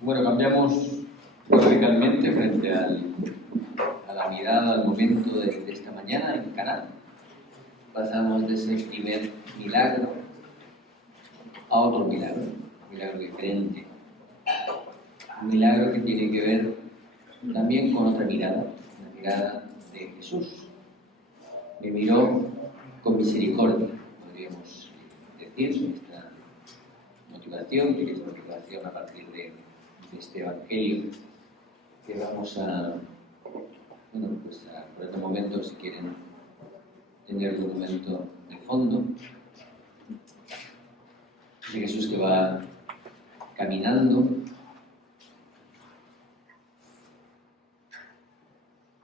Bueno, cambiamos radicalmente frente a la mirada al momento de esta mañana en Caná. Pasamos de ese primer milagro a otro milagro, un milagro diferente. Un milagro que tiene que ver también con otra mirada, la mirada de Jesús. Me miró con misericordia, podríamos decir, esta motivación, que es motivación a partir de este Evangelio que vamos a por este momento, si quieren tener el documento de fondo, de Jesús que va caminando.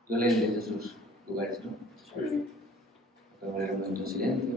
Lo leen desde sus lugares, ¿no? Sí. Podemos leer un momento en silencio.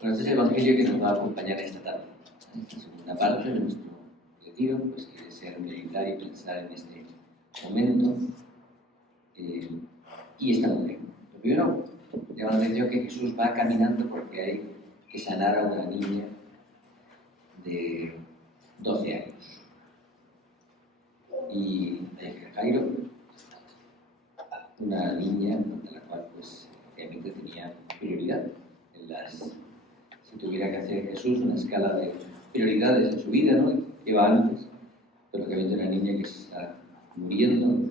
Bueno, este es el Evangelio que nos va a acompañar esta tarde. Esta segunda parte de nuestro retiro, pues quiere ser meditar y pensar en este momento y esta mujer. Lo primero, llama la atención que Jesús va caminando porque hay que sanar a una niña de 12 años. Y Jairo, una niña de la cual pues obviamente tenía prioridad en las... Si tuviera que hacer Jesús una escala de prioridades en su vida, ¿no? Que va antes, pero que obviamente una niña que está muriendo,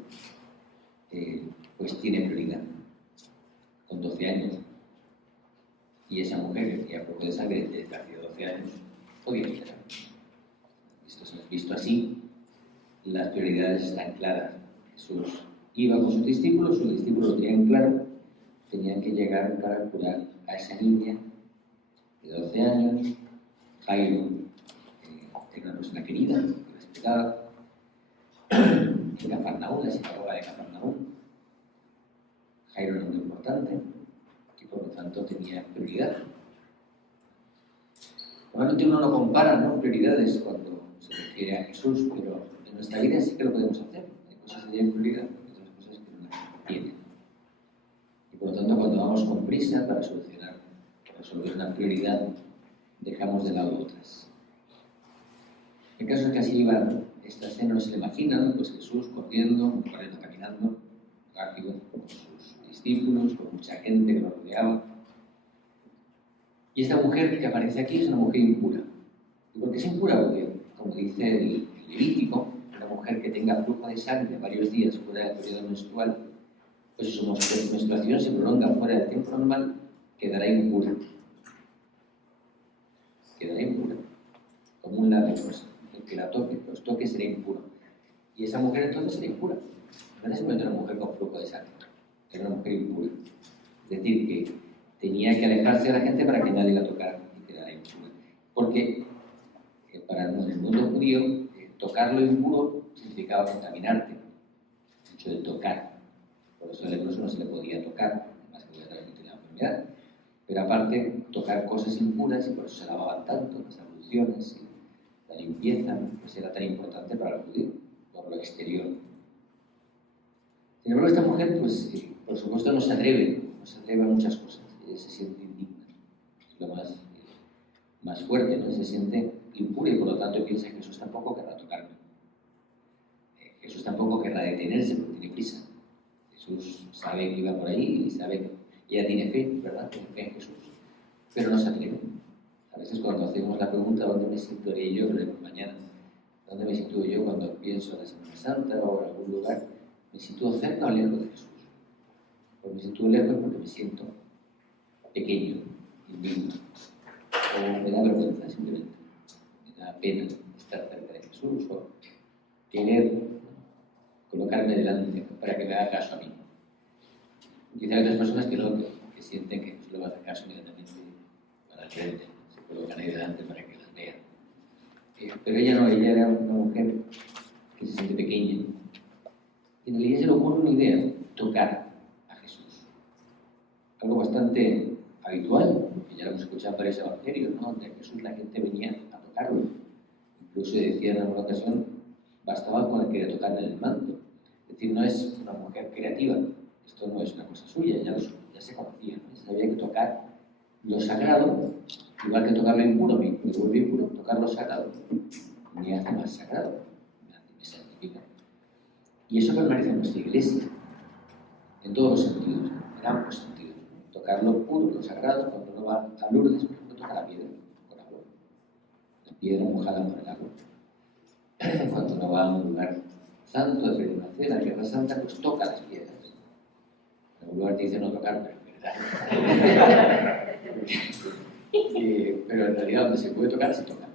pues tiene prioridad, con 12 años. Y esa mujer que tenía poco de sangre desde hace 12 años, podía esperar. Visto así, las prioridades están claras. Jesús iba con sus discípulos lo tenían claro, tenían que llegar para curar a esa niña de 12 años. Jairo era una persona querida, respetada. En Cafarnaúm, la sinagoga de Cafarnaúm. Jairo era muy importante y por lo tanto tenía prioridad. Normalmente uno no compara, ¿no?, prioridades cuando se refiere a Jesús, pero en nuestra vida sí que lo podemos hacer. Hay cosas que tienen prioridad y otras cosas que no las tienen. Y por lo tanto, cuando vamos con prisa para resolver una prioridad, dejamos de lado otras. El caso es que así iba esta escena, no se le imaginan, pues Jesús corriendo, caminando, rápido, con sus discípulos, con mucha gente que lo rodeaba. Y esta mujer que aparece aquí es una mujer impura. ¿Y por qué es impura? Porque, como dice el Levítico, una mujer que tenga flujo de sangre varios días fuera del periodo menstrual, pues si su menstruación se prolonga fuera del tiempo normal, quedará impura. Quedará impura, como una leprosa. El que la toque, los toques, será impuro. Y esa mujer entonces será impura. No es una mujer con flujo de sangre, era una mujer impura. Es decir, que tenía que alejarse de la gente para que nadie la tocara y quedara impura. Porque para el mundo judío, tocar lo impuro significaba contaminarte. El hecho de tocar. Por eso al leproso no se le podía tocar, además que podía transmitir la enfermedad. Pero aparte, tocar cosas impuras, y por eso se lavaban tanto, las abluciones, la limpieza, pues era tan importante para el judío, por lo exterior. Sin embargo, esta mujer, pues, por supuesto, no se atreve a muchas cosas. Ella se siente indigna. Es lo más fuerte, ¿no? Se siente impura y por lo tanto piensa que Jesús tampoco querrá tocarme. Jesús tampoco querrá detenerse porque tiene prisa. Jesús sabe que iba por ahí y sabe que ella tiene fe, ¿verdad? Tiene fe en Jesús. Pero no se atreve. A veces cuando hacemos la pregunta ¿dónde me situaré yo? Lo haremos mañana. ¿Dónde me sitúo yo cuando pienso en la Semana Santa o en algún lugar? ¿Me sitúo cerca o lejos de Jesús? Pues me sitúo lejos porque me siento pequeño, indigno. o me da vergüenza simplemente, me da pena estar cerca de Jesús o querer colocarme delante para que me haga caso a mí. Quizá hay otras personas que no, que sienten que Jesús le va a hacer caso inmediatamente para el frente, se colocan ahí delante para que las vean. Pero ella no, ella era una mujer que se siente pequeña. Y en realidad se le ocurre una idea, tocar a Jesús. Algo bastante habitual, porque ya lo hemos escuchado en varios evangelios, ¿no? Donde a Jesús la gente venía a tocarlo. Incluso decía en alguna ocasión, bastaba con el que le tocaran el manto. Es decir, no es una mujer creativa, esto no es una cosa suya, ya se conocía, ¿no? Se sabía que tocar lo sagrado, igual que tocar lo impuro, me vuelve impuro, tocar lo sagrado me hace más sagrado, me santifica. Y eso permanece en nuestra iglesia, en todos los sentidos, en ambos sentidos. Tocar lo puro, lo sagrado, cuando uno va a Lourdes, por ejemplo, toca la piedra con agua, la piedra mojada por el agua. Cuando uno va a un lugar santo, de peregrinación, a Tierra Santa, pues toca las piedras. En algún lugar te dice no tocar, pero en verdad. Pero en realidad donde se puede tocar, se toca.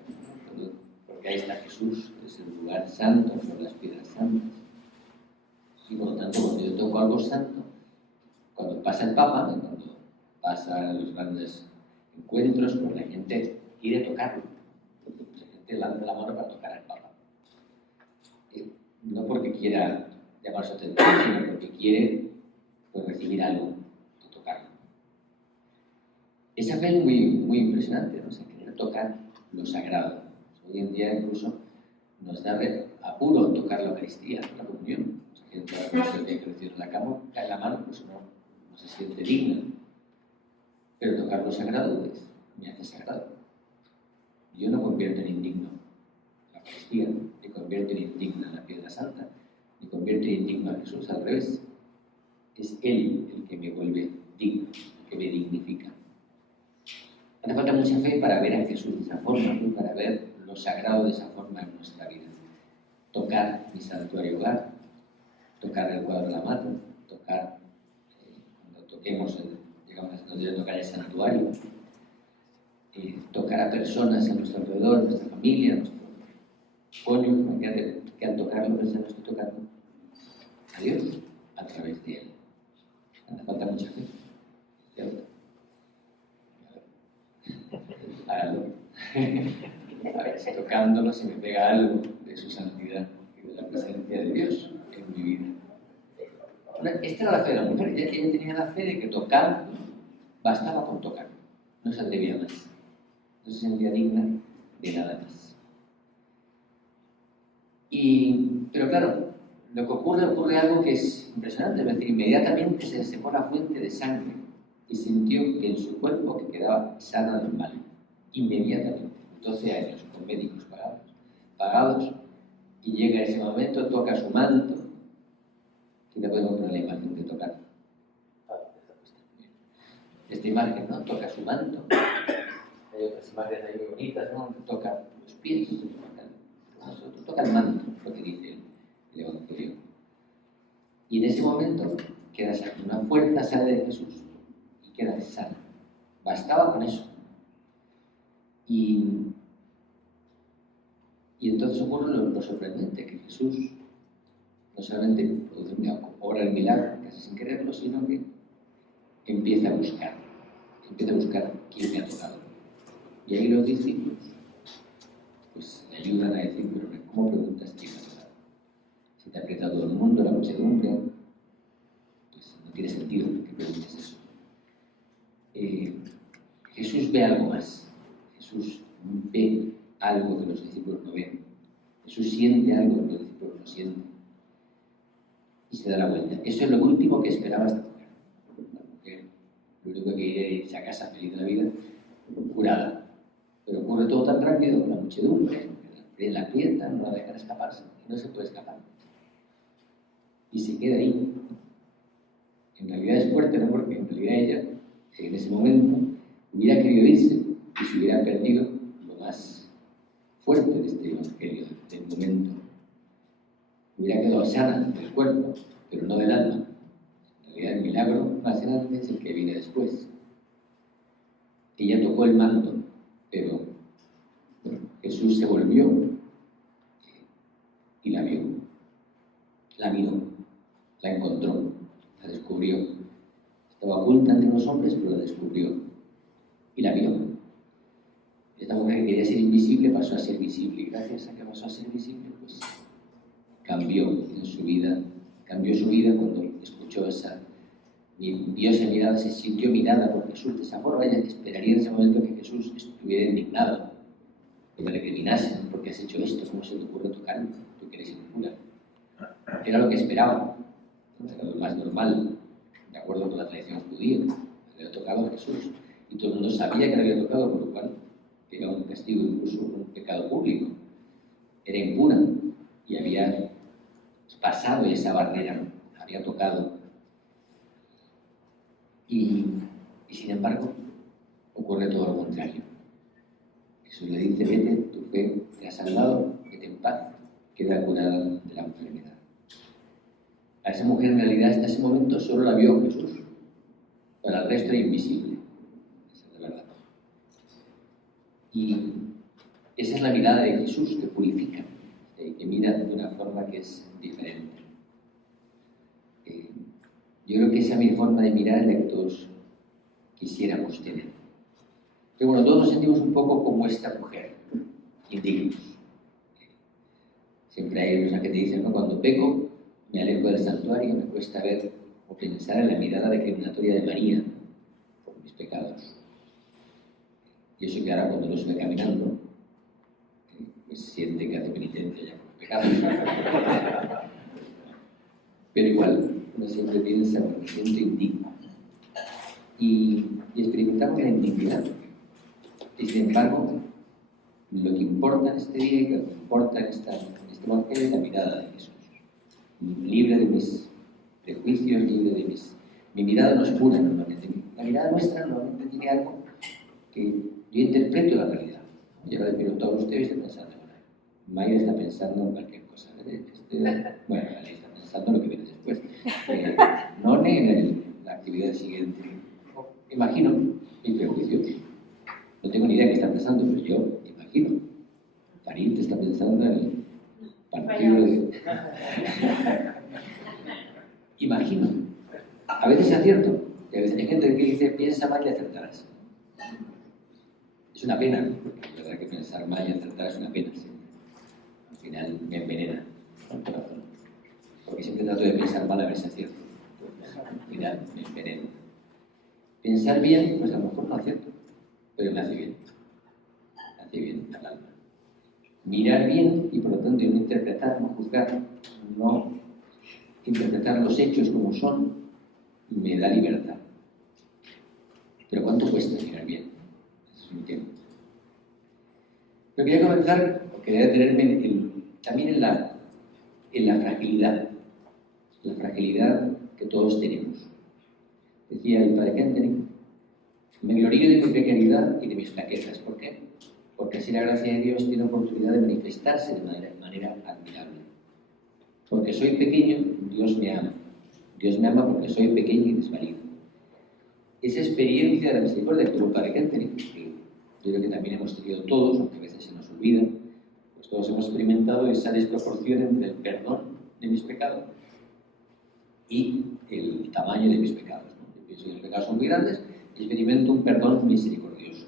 Porque ahí está Jesús, es el lugar santo, por las piedras santas. Y por lo tanto, cuando yo toco algo santo, cuando pasa el Papa, cuando pasan los grandes encuentros, pues la gente quiere tocarlo. La gente lanza la mano para tocar al Papa. No porque quiera llamar su atención, sino porque quiere pues, recibir algo de tocarlo. Esa fe es muy impresionante, ¿no? O sea, querer tocar lo sagrado. Hoy en día incluso nos da apuro tocar la Eucaristía, la comunión. O sea, que toda la persona que recibe en la cama, cae la mano, pues no se siente digna. Pero tocar lo sagrado, pues, me hace sagrado. Yo no convierto en indigno la Eucaristía, ni convierto en indigna la piedra santa, ni convierto en indigno a Jesús, al revés. Es Él el que me vuelve digno, el que me dignifica. Hace falta mucha fe para ver a Jesús de esa forma, ¿no? Para ver lo sagrado de esa forma en nuestra vida. Tocar mi santuario hogar, tocar el cuadro de la mano, tocar, cuando toquemos, digamos, cuando yo tocar el santuario, tocar a personas a nuestro alrededor, a nuestra familia, a nuestro cónyuge, imagínate que al tocarlo pensando estoy tocando a Dios a través de Él. Hace falta mucha fe, ¿cierto? Hágalo. A ver si tocándolo se me pega algo de su santidad y de la presencia de Dios en mi vida. Esta era la fe de la mujer, ella tenía la fe de que tocar bastaba con tocar, no se atrevía más, no se sentía digna de nada más. Pero claro, lo que ocurre algo que es impresionante, es decir, inmediatamente se le secó la fuente de sangre y sintió que en su cuerpo que quedaba sana del mal. Inmediatamente, 12 años con médicos pagados, y llega ese momento, toca su manto, y le podemos poner la imagen de tocar. Esta imagen, ¿no? Toca su manto. Hay otras imágenes ahí muy bonitas, ¿no? Toca los pies, toca el manto, lo que dice el Evangelio. Y en ese momento queda sana, una fuerza sale de Jesús y queda sana. Bastaba con eso. Y entonces ocurre lo sorprendente, que Jesús no solamente obra el milagro, casi sin quererlo, sino que empieza a buscar quién me ha tocado. Y ahí los discípulos pues le ayudan a decir, pero ¿cómo preguntas quién me ha tocado? Si te aprieta todo el mundo, la muchedumbre, pues no tiene sentido que preguntes eso. Jesús ve algo más. Jesús ve algo que los discípulos no ven. Jesús siente algo que los discípulos no sienten. Y se da la vuelta. Eso es lo último que esperaba esta mujer. La mujer, lo único que quería era irse a casa feliz de la vida, curada. Pero ocurre todo tan rápido con la muchedumbre, la aprieta, no la dejan escaparse, no se puede escapar. Y se queda ahí. En realidad es fuerte, ¿no? Porque en realidad ella, en ese momento, hubiera querido irse y se hubiera perdido lo más fuerte de este evangelio, del momento. Hubiera quedado sana del cuerpo, pero no del alma. En realidad el milagro más grande es el que viene después. Ella tocó el manto, pero Jesús se volvió y la vio. La miró, la encontró, la descubrió. Estaba oculta entre los hombres, pero la descubrió y la vio. Esta mujer que quería ser invisible pasó a ser visible, y gracias a que pasó a ser visible, pues cambió su vida cuando escuchó vio esa mirada, se sintió mirada por Jesús de esa forma. Ella esperaría en ese momento que Jesús estuviera indignado, que le recriminasen: ¿por qué has hecho esto? ¿Cómo se te ocurre tocarme? Tú que eres impura. Era lo que esperaba, era lo más normal, de acuerdo con la tradición judía. Le había tocado a Jesús y todo el mundo sabía que le había tocado, por lo cual era un castigo, incluso un pecado público. Era impura y había pasado esa barrera, había tocado. Y sin embargo, ocurre todo lo contrario. Jesús le dice: vete, tu fe te ha salvado, vete en paz, queda curada de la enfermedad. A esa mujer en realidad hasta ese momento solo la vio Jesús, para el resto era invisible. Esa es la verdad. Y esa es la mirada de Jesús, que purifica, que mira de una forma que es diferente. Yo creo que esa es mi forma de mirar es la que todos quisiéramos tener. Pero bueno, todos nos sentimos un poco como esta mujer, indignos. Siempre hay una que te dicen, ¿no? Cuando peco, me alejo del santuario, me cuesta ver o pensar en la mirada recriminatoria de María por mis pecados. Y eso que ahora cuando uno se ve caminando, pues siente que hace penitencia ya por los pecados. Pero igual, uno siempre piensa: bueno, me siento indigno. Y experimentamos la indignidad. Y sin embargo, lo que importa en este día y lo que importa en este evangelio es la mirada de Jesús. Libre de mis prejuicios, libre de mi mirada no es pura normalmente. La mirada nuestra normalmente tiene algo que yo interpreto la realidad. Yo ahora les pregunto a ustedes, estoy pensando, Maya está pensando en cualquier cosa. Bueno, Maya está pensando en lo que viene después. No en la actividad siguiente. Imagino mis prejuicios. No tengo ni idea de qué está pensando, pero yo imagino. Farid está pensando en el partido de... Imagino. A veces es cierto. Y a veces hay gente que dice: piensa mal y acertarás. Es una pena, porque la verdad que pensar mal y acertar es una pena. ¿Sí? Al final me envenena el corazón. Porque siempre trato de pensar mal a ver si acierto. Al final me envenena. Pensar bien, pues a lo mejor no acierto, pero me hace bien. Me hace bien al alma. Mirar bien y por lo tanto no interpretar, no juzgar, no interpretar los hechos como son, me da libertad. Pero ¿cuánto cuesta mirar bien? Ese es mi tema. Pero quería comenzar, quería detenerme también en la fragilidad que todos tenemos. Decía el padre Kentenich: me glorío de mi pequeñidad y de mis flaquezas. ¿Por qué? Porque así la gracia de Dios tiene oportunidad de manifestarse de manera admirable. Porque soy pequeño, Dios me ama. Dios me ama porque soy pequeño y desvalido. Esa experiencia de la misericordia que tuvo el padre Kentenich, que yo creo que también hemos tenido todos, aunque a veces se nos olvida, pues todos hemos experimentado esa desproporción entre el perdón de mis pecados y el tamaño de mis pecados, ¿no? Yo pienso que los pecados son muy grandes y experimento un perdón misericordioso.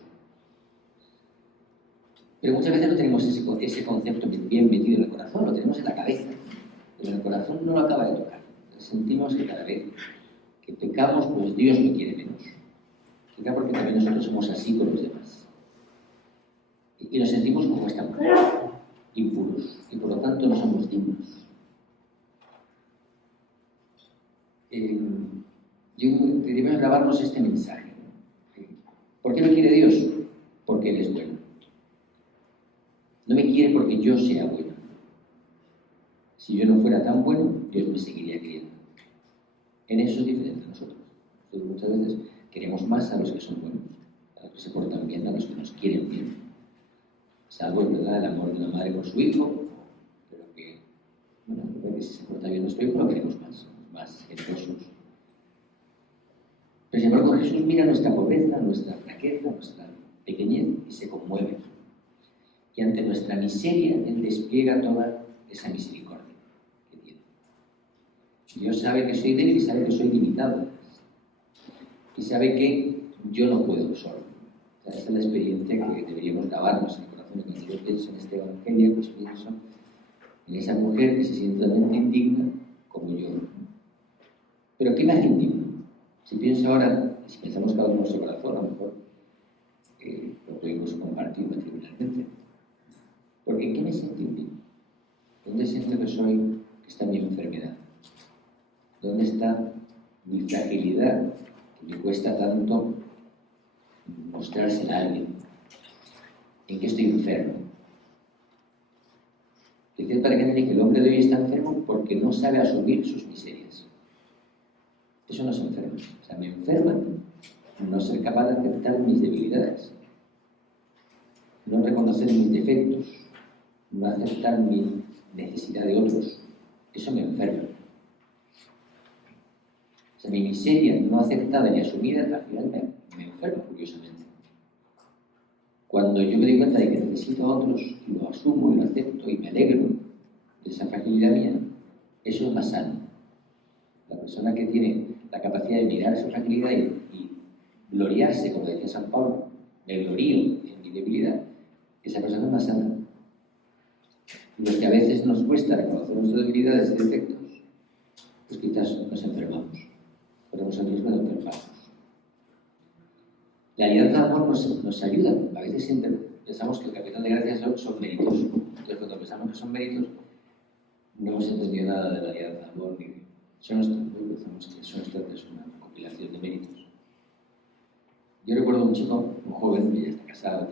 Pero muchas veces no tenemos ese concepto bien metido en el corazón, lo tenemos en la cabeza, pero en el corazón no lo acaba de tocar. Sentimos que cada vez que pecamos, pues Dios lo quiere menos. Quizá porque también nosotros somos así con los demás. Y nos sentimos como esta mujer, impuros, y por lo tanto no somos dignos. Debemos grabarnos este mensaje. ¿Por qué me quiere Dios? Porque Él es bueno. No me quiere porque yo sea bueno. Si yo no fuera tan bueno, Dios me seguiría queriendo. En eso es diferente a nosotros. Nosotros muchas veces queremos más a los que son buenos, a los que se portan bien, a los que nos quieren bien. Salvo, es verdad, el amor de una madre con su hijo, pero que, bueno, que si se porta bien nuestro hijo lo queremos más generosos. Pero sin embargo Jesús mira nuestra pobreza, nuestra flaqueza, nuestra pequeñez y se conmueve. Y ante nuestra miseria, Él despliega toda esa misericordia que tiene. Dios sabe que soy débil y sabe que soy limitado. Y sabe que yo no puedo solo. O sea, esa es la experiencia que deberíamos grabarnos en el corazón. Cuando yo pienso en este evangelio, pues pienso en esa mujer que se siente totalmente indigna como yo. ¿Pero qué me hace indigno? Si pienso ahora, si pensamos cada uno en nuestro corazón, a lo mejor lo podemos compartir matrimonialmente. Porque ¿en qué me siento indigno? ¿Dónde siento que está mi enfermedad? ¿Dónde está mi fragilidad que me cuesta tanto mostrársela a alguien? ¿En qué estoy enfermo? Dice para que el hombre de hoy está enfermo porque no sabe asumir sus miserias. Eso no es enfermo. O sea, me enferma no ser capaz de aceptar mis debilidades, no reconocer mis defectos, no aceptar mi necesidad de otros. Eso me enferma. O sea, mi miseria no aceptada ni asumida al final me enferma, curiosamente. Cuando yo me doy cuenta de que necesito a otros, y lo asumo y lo acepto y me alegro de esa fragilidad mía, eso es más sano. La persona que tiene la capacidad de mirar esa fragilidad y gloriarse, como decía San Pablo, me glorío en mi debilidad, esa persona es más sana. Y los que a veces nos cuesta reconocer nuestras debilidades y defectos, pues quizás nos enfermamos. Podemos en riesgo de enfermarnos. La alianza de amor nos ayuda. A veces siempre pensamos que el capital de gracia son méritos. Entonces, cuando pensamos que son méritos, no hemos entendido nada de la alianza de amor. Pensamos que son es una compilación de méritos. Yo recuerdo un chico, un joven, que ya está casado,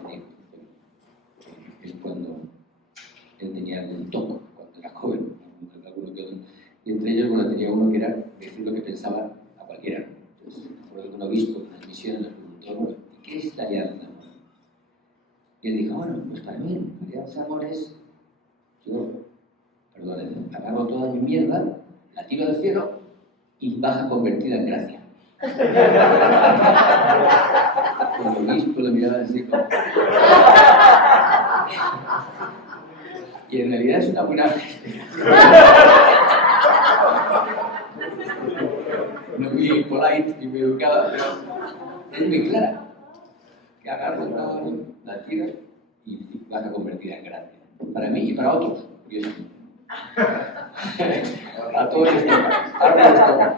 es cuando él tenía un toco, cuando era joven, y entre ellos, bueno, tenía uno que era decir lo que pensaba a cualquiera. Entonces, recuerdo que un obispo en las misiones nos preguntó, bueno, ¿qué es la alianza de amor? Y él dijo, bueno, pues para mí, la alianza de amor es, yo, agarro toda mi mierda, la tiro del cielo y baja convertida en gracia. El obispo lo miraba así como... Y en realidad es una buena... No muy polite ni muy educada, pero es muy clara. Que agarro todo, la tiro y baja convertida en gracia. Para mí y para otros, curiosamente. A todos les toca.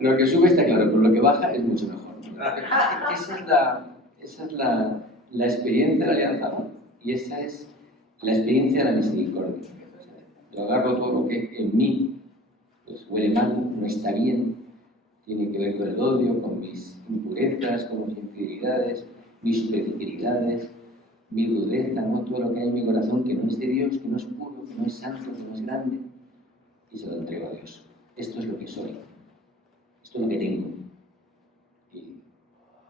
Lo que sube está claro, pero lo que baja es mucho mejor. Esa es la experiencia de la alianza, ¿no? Y esa es la experiencia de la misericordia. Yo agarro todo lo que en mí pues, huele mal, no está bien, tiene que ver con el odio, con mis impurezas, con mis infidelidades, mis superficialidades, mi dureza, ¿no? Todo lo que hay en mi corazón que no es de Dios, que no es puro, que no es santo, que no es grande, y se lo entrego a Dios. Esto es lo que soy, esto es lo que tengo. Y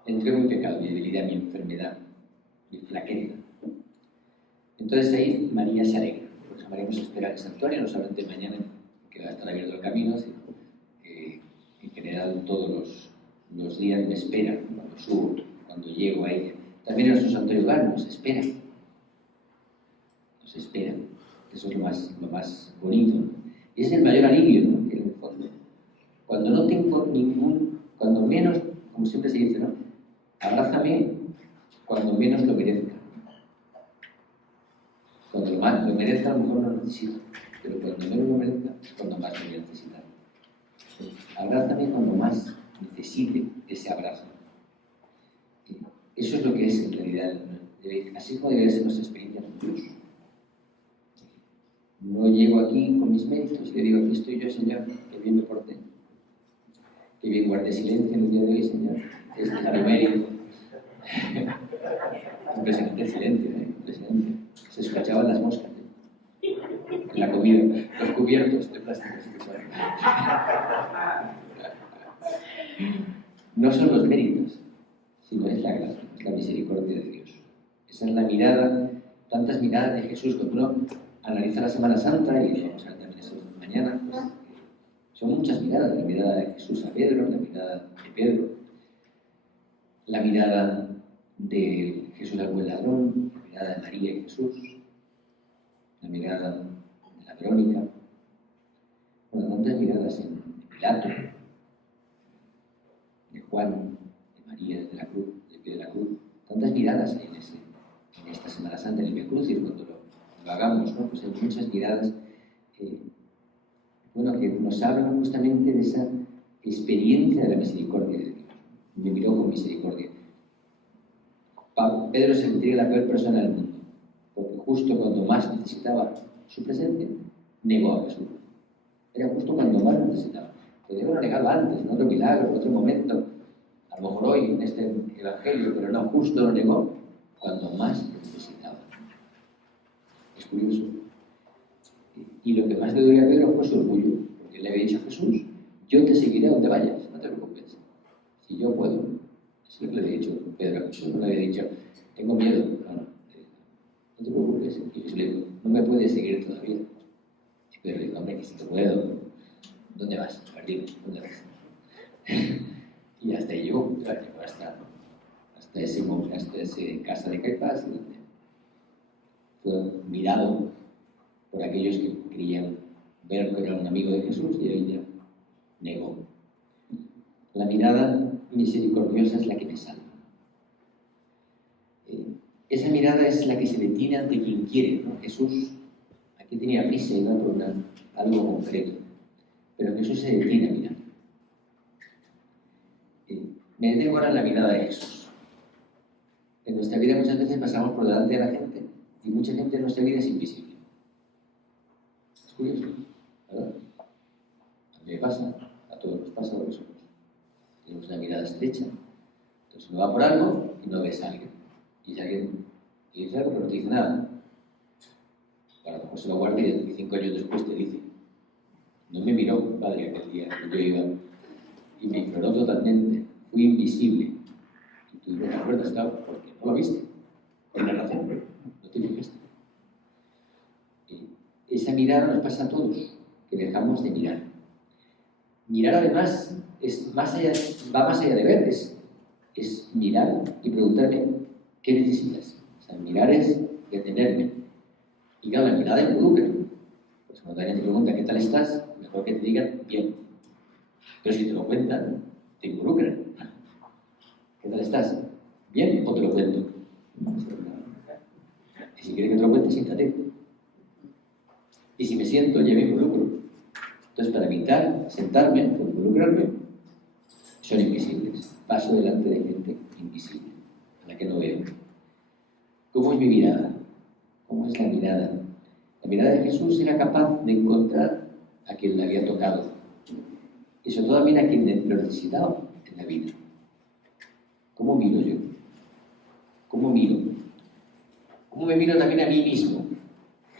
entrego mi pecado, mi debilidad, mi enfermedad, mi flaqueza. Entonces ahí María se alegra. Por eso María nos espera en el santuario, no solamente mañana que va a estar abierto el camino, sino que en general todos los días me espera cuando subo, cuando llego a ella. También en nuestro santuario hogar nos espera. Nos espera. Eso es lo más bonito, ¿no? Y es el mayor alivio, ¿no? Que en el fondo, cuando no tengo cuando menos, como siempre se dice, ¿no? Abrázame cuando menos lo merezca. Cuando más lo merezca, a lo mejor no lo necesito, pero cuando menos lo merezca, es cuando más lo voy a necesitar. Abrázame cuando más necesite ese abrazo. Eso es lo que es en realidad, así como debería ser nuestra experiencia con Dios. No llego aquí con mis méritos y le digo, aquí estoy yo, Señor, que bien me porté, que bien guardé silencio en el día de hoy, Señor, este es mi mérito. Impresionante el silencio, impresionante. Se escuchaban las moscas, en la comida, los cubiertos de plástico se escuchaban. No son los méritos, sino es la gracia, es la misericordia de Dios. Esa es la mirada, tantas miradas de Jesús, cuando uno analiza la Semana Santa, y vamos a ver también eso mañana, pues, son muchas miradas, la mirada de Jesús a Pedro, la mirada de Pedro, la mirada de Jesús al buen ladrón, la mirada de María y Jesús, la mirada de la Verónica, bueno, tantas miradas en Pilato, de Juan, de María desde la cruz, de pie de la cruz, tantas miradas hay en esta Semana Santa, en el Via Crucis, cuando lo hagamos, ¿no? Pues hay muchas miradas bueno, que nos hablan justamente de esa experiencia de la misericordia de Dios. Me miró con misericordia. Pedro se sentía la peor persona del mundo, porque justo cuando más necesitaba su presencia, negó a Jesús. Era justo cuando más necesitaba. Podría haberlo negado antes, en otro milagro, en otro momento, a lo mejor hoy en este evangelio, pero no, justo lo negó cuando más necesitaba. Es curioso. Y lo que más le dolía a Pedro fue su orgullo, porque le había dicho a Jesús: yo te seguiré a donde vayas, no te preocupes, si yo puedo. Es lo que le había dicho Pedro a Jesús, no le había dicho: tengo miedo, no te preocupes. Y Jesús le dijo: no me puedes seguir todavía. Y Pedro le dijo: hombre, que si te puedo. ¿Dónde vas? Perdido, ¿dónde vas? Y hasta ahí llegó, claro, llegó hasta ese casa de Caifás, donde fue mirado por aquellos que creían ver que era un amigo de Jesús, y él ya negó. La mirada misericordiosa es la que me salva. Esa mirada es la que se detiene ante quien quiere, ¿no? Jesús aquí tenía prisa y iba por algo concreto, pero Jesús se detiene a mirar. Me detengo ahora en la mirada de Jesús. En nuestra vida muchas veces pasamos por delante de la gente y mucha gente en nuestra vida es invisible. Es curioso, ¿verdad? A mí me pasa, a todos nos pasa, a vosotros. Tenemos una mirada estrecha. Entonces uno va por algo y no ves a alguien. Y si alguien te dice algo, pero no te dice nada, a lo mejor se lo guarda y 5 años después te dice: no me miró, padre, aquel día que yo iba, y me ignoró totalmente, fui invisible. Y tú no te acuerdas, claro, porque no lo viste. Por la razón, no te fijaste. Esa mirada nos pasa a todos, que dejamos de mirar. Mirar, además, va más allá de ver, es mirar y preguntarme: ¿qué necesitas? O sea, mirar es detenerme. Y claro, la mirada involucra. Pues cuando alguien te pregunta: ¿qué tal estás?, mejor que te digan: bien. Pero si te lo cuentan, te involucran. ¿Qué tal estás? ¿Bien? ¿O te lo cuento? Y si quieres que te lo cuente, siéntate. Y si me siento, ya me involucro. Entonces, para evitar sentarme o involucrarme, son invisibles. Paso delante de gente invisible, a la que no veo. ¿Cómo es mi mirada? ¿Cómo es la mirada? La mirada de Jesús era capaz de encontrar a quien le había tocado. Y sobre todo también a quien lo necesitaba en la vida. ¿Cómo miro yo? ¿Cómo miro? ¿Cómo me miro también a mí mismo?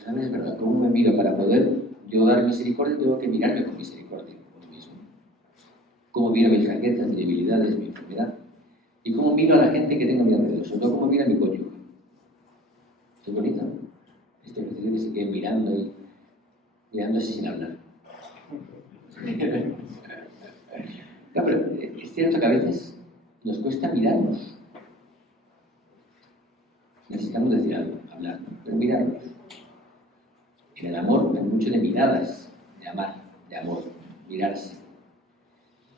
¿Sabes? Es verdad. ¿Cómo me miro? Para poder yo dar misericordia, tengo que mirarme con misericordia por mí mismo. ¿Cómo miro mis fraquezas, mis debilidades, mi enfermedad? ¿Y cómo miro a la gente que tengo a mi alrededor? Sobre todo, ¿cómo miro a mi cónyuge? ¿Es bonito? Este ejercicio que se quede mirando así sin hablar. Claro, pero es cierto que a veces nos cuesta mirarnos. Necesitamos decir algo, hablar, pero mirarnos. En el amor hay mucho de miradas, de amar, de amor, mirarse.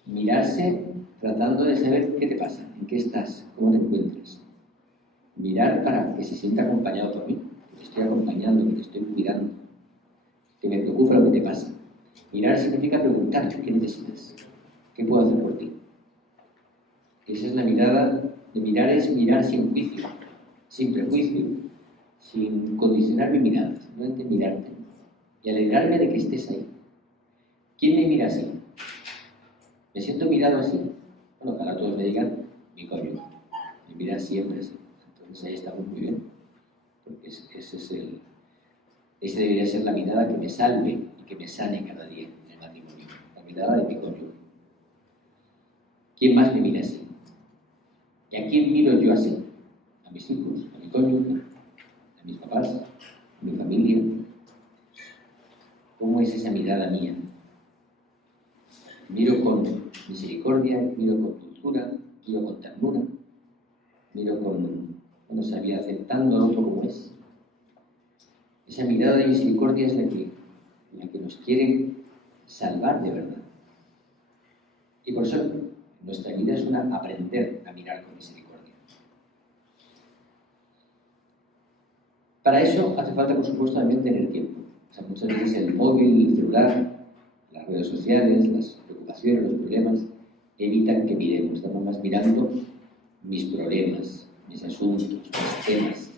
Mirarse tratando de saber qué te pasa, en qué estás, cómo te encuentras. Mirar para que se sienta acompañado por mí, que te estoy acompañando, que te estoy cuidando, que me preocupa lo que te pasa. Mirar significa preguntar: ¿qué necesitas? ¿Qué puedo hacer por ti? Esa es la mirada. De mirar es mirar sin juicio, sin prejuicio, sin condicionar mi mirada, simplemente mirarte y alegrarme de que estés ahí. ¿Quién me mira así? ¿Me siento mirado así? Bueno, ojalá todos me digan: mi cónyuge. Me mira siempre así. Entonces ahí estamos muy bien, porque esa debería ser la mirada que me salve y que me sane cada día en el matrimonio. La mirada de mi cónyuge. ¿Quién más me mira así? ¿Y a quién miro yo así? A mis hijos, a mi cónyuge, a mis papás, a mi familia. ¿Cómo es esa mirada mía? Miro con misericordia, miro con dulzura, miro con ternura, miro con cuando sabía aceptando al otro como es. Esa mirada de misericordia es la que nos quiere salvar de verdad. Y por eso nuestra vida es aprender a mirar con misericordia. Para eso hace falta, por supuesto, también tener tiempo. O sea, muchas veces el móvil, el celular, las redes sociales, las preocupaciones, los problemas, evitan que miremos. Estamos más mirando mis problemas, mis asuntos, mis temas.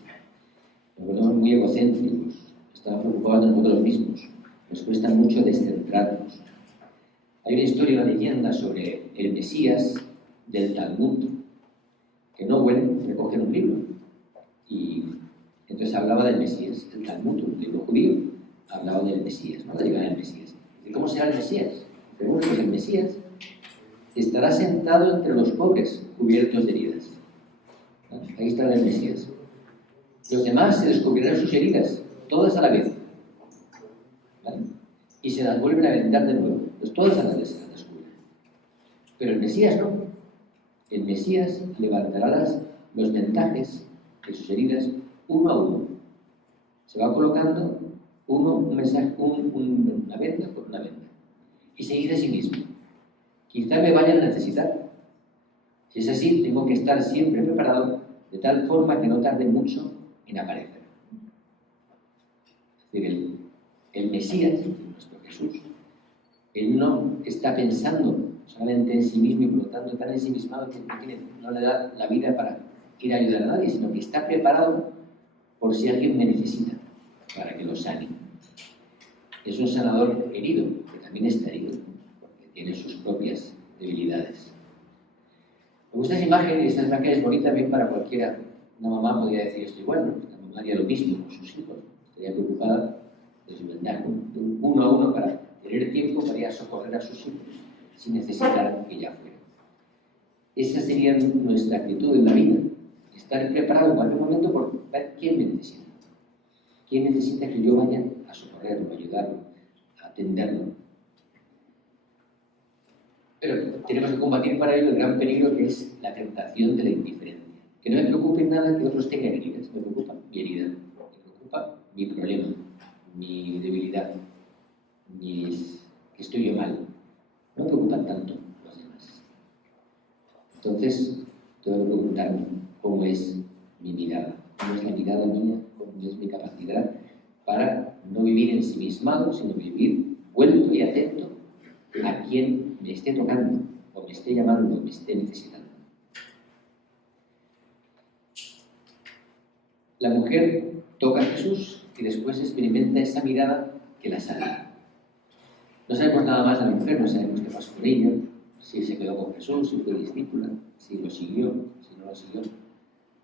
Nos volvemos muy egocéntricos, estamos preocupados de nosotros mismos. Nos cuesta mucho descentrarnos. Hay una historia, una leyenda sobre el Mesías del Talmud, que no recoge un libro. Y entonces hablaba del Mesías, el Talmud, un libro judío, hablaba del Mesías, ¿no? La llegada del Mesías. ¿Y cómo será el Mesías? Pero bueno, pues el Mesías estará sentado entre los pobres, cubiertos de heridas. Ahí está el Mesías. Los demás se descubrirán sus heridas, todas a la vez. ¿Vale? Y se las vuelven a vendar de nuevo. Pues todas a la vez se las descubren. Pero el Mesías no. El Mesías levantará los vendajes de sus heridas uno a uno. Se va colocando una venda por una venda. Y se dice a sí mismo: quizá me vayan a necesitar. Si es así, tengo que estar siempre preparado de tal forma que no tarde mucho en aparecer. Es decir, el Mesías, nuestro Jesús, él no está pensando solamente en sí mismo y por lo tanto tan ensimismado que no le da la vida para ir a ayudar a nadie, sino que está preparado por si alguien me necesita para que lo sane. Es un sanador herido, que también está herido, porque tiene sus propias debilidades. Me gusta esa imagen, y esta imagen es bonita también para cualquiera. Una mamá podría decir esto igual, ¿no? La mamá haría lo mismo con sus hijos, estaría preocupada de su vendaje, uno a uno, para tener tiempo para ir a socorrer a sus hijos sin necesitar que ella fuera. Esa sería nuestra actitud en la vida, estar preparado en cualquier momento por ver quién me necesita. ¿Quién necesita que yo vaya a socorrerlo, a ayudarlo, a atenderlo? Pero tenemos que combatir para ello el gran peligro que es la tentación de la indiferencia. Que no me preocupe nada que otros tengan heridas, me preocupa mi herida, me preocupa mi problema, mi debilidad, que estoy yo mal. No me preocupan tanto los demás. Entonces, tengo que preguntarme cómo es mi mirada, cómo es la mirada mía, cómo es mi capacidad para no vivir ensimismado, sino vivir vuelto y atento a quien me esté tocando, o me esté llamando, o me esté necesitando. La mujer toca a Jesús y después experimenta esa mirada que la sana. No sabemos nada más de la mujer, no sabemos qué pasó con ella, si se quedó con Jesús, si fue discípula, si lo siguió, si no lo siguió.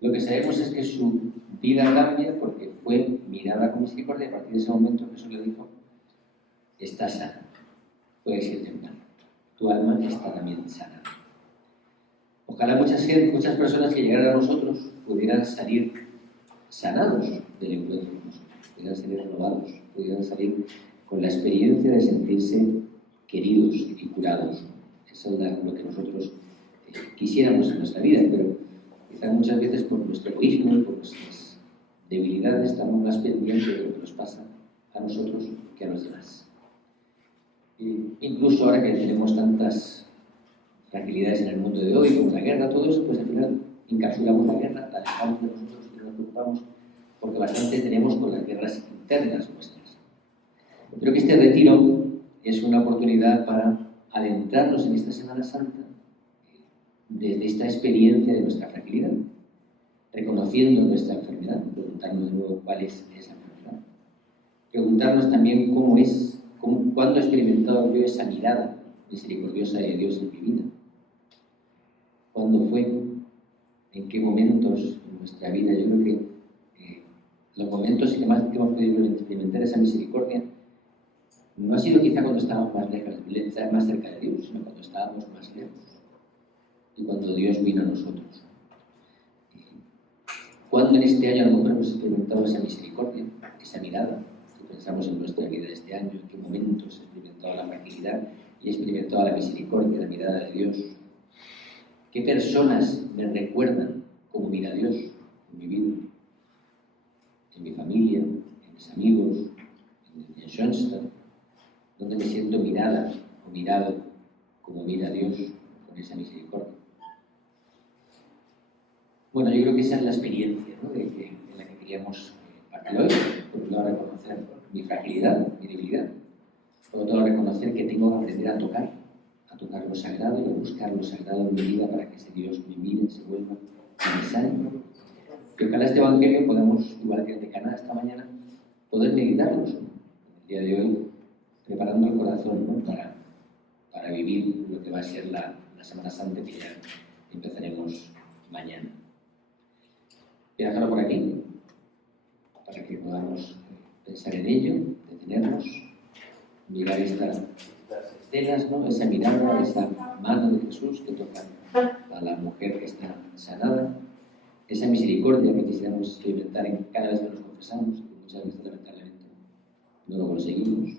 Lo que sabemos es que su vida cambia porque fue mirada con misericordia y a partir de ese momento Jesús le dijo: estás sana, puedes irte en paz, tu alma está también sana. Ojalá muchas personas que llegaran a nosotros pudieran salir sanados del encuentro con nosotros, pudieran salir renovados, pudieran salir con la experiencia de sentirse queridos y curados. Eso es lo que nosotros quisiéramos en nuestra vida, pero quizás muchas veces por nuestro egoísmo y por nuestras debilidades estamos más pendientes de lo que nos pasa a nosotros que a los demás. Incluso ahora que tenemos tantas fragilidades en el mundo de hoy, como la guerra, todo eso, pues al final encapsulamos la guerra, la dejamos de nosotros y nos preocupamos porque bastante tenemos con las guerras internas nuestras. Creo que este retiro es una oportunidad para adentrarnos en esta Semana Santa desde esta experiencia de nuestra fragilidad, reconociendo nuestra enfermedad, preguntarnos de nuevo cuál es esa enfermedad, preguntarnos también cuándo he experimentado yo esa mirada misericordiosa de Dios en mi vida, cuándo fue, en qué momentos en nuestra vida. Yo creo que los momentos que más hemos podido experimentar esa misericordia no ha sido quizá cuando estábamos más cerca de Dios, sino cuando estábamos más lejos y cuando Dios vino a nosotros. ¿Cuándo en este año a lo mejor hemos experimentado esa misericordia, esa mirada? Si pensamos en nuestra vida de este año, en qué momentos he experimentado la fragilidad y he experimentado la misericordia, la mirada de Dios. ¿Qué personas me recuerdan cómo mira Dios en mi vida? familia, en mis amigos, en Schoenstatt, donde me siento mirada o mirado como mira Dios con esa misericordia. Bueno, yo creo que esa es la experiencia, ¿no?, en la que queríamos partir hoy. Por un lado, reconocer mi fragilidad, mi debilidad. Por otro lado, reconocer que tengo que aprender a tocar lo sagrado y a buscar lo sagrado en mi vida para que ese Dios me mire, se vuelva y me sane. Que ojalá este Evangelio podamos, igual que el de Caná esta mañana, poder meditarlos el día de hoy, preparando el corazón, ¿no?, para vivir lo que va a ser la Semana Santa, que ya empezaremos mañana. Voy a dejarlo por aquí, para que podamos pensar en ello, detenernos, mirar estas escenas, ¿no?, esa mirada, esa mano de Jesús que toca a la mujer que está sanada, esa misericordia que quisiéramos experimentar en cada vez que nos confesamos, que muchas veces lamentablemente no lo conseguimos.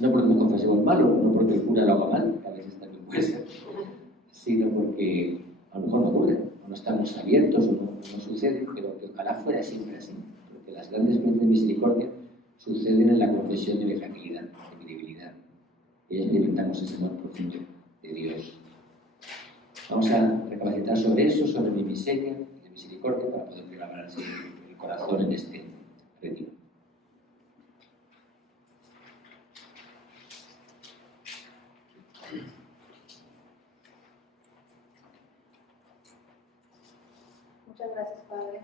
No porque nos confesemos mal, no porque el cura lo haga mal, que a veces también puede ser, sino porque a lo mejor no ocurre, o no estamos abiertos, o no sucede, pero que ojalá fuera siempre así, porque las grandes experiencias de misericordia suceden en la confesión de mi fragilidad, de mi debilidad, y experimentamos ese amor profundo de Dios. Vamos a recapacitar sobre eso, sobre mi miseria y de misericordia, para poder preparar así el corazón en este retiro. Muchas gracias, Padre.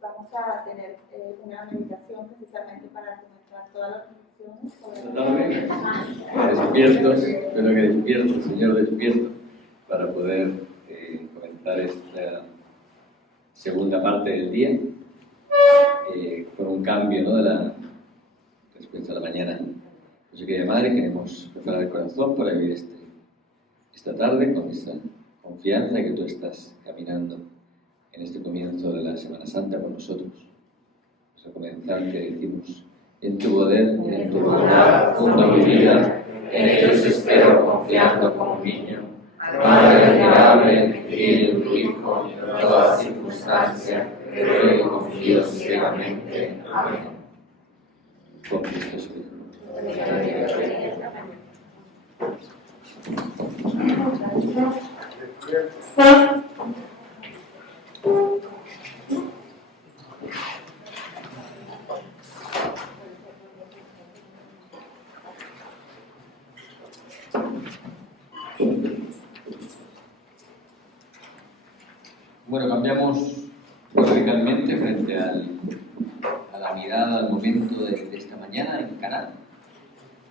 Vamos a tener una meditación precisamente para comenzar todas las reflexiones sobre... Despiertos, espero que despierto, Señor, despierto, para poder comenzar esta segunda parte del día con un cambio, ¿no?, respecto a la mañana. Pues yo, querida Madre, queremos preparar el corazón para vivir esta tarde con esa confianza que tú estás caminando en este comienzo de la Semana Santa con nosotros. Vamos a comenzar que decimos: en tu poder y en tu bondad fundo mi vida, en ellos espero confiando como un niño. Madre admirable, en ti y en tu Hijo, en toda circunstancia, creo y confío ciegamente. Amén. Con Cristo su Hijo. Bueno, cambiamos radicalmente frente a la mirada al momento de esta mañana en Caná.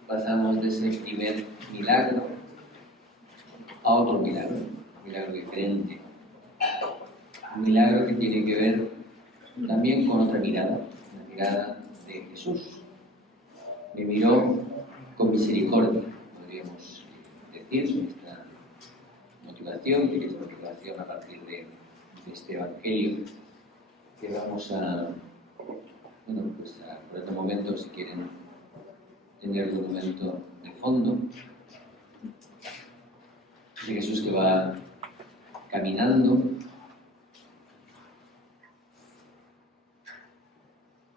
Pasamos de ese primer milagro a otro milagro, un milagro diferente. Un milagro que tiene que ver también con otra mirada, la mirada de Jesús. Me miró con misericordia, podríamos decir, esta motivación, que es motivación a partir de este Evangelio que vamos a por este momento, si quieren tener el documento de fondo, de Jesús que va caminando.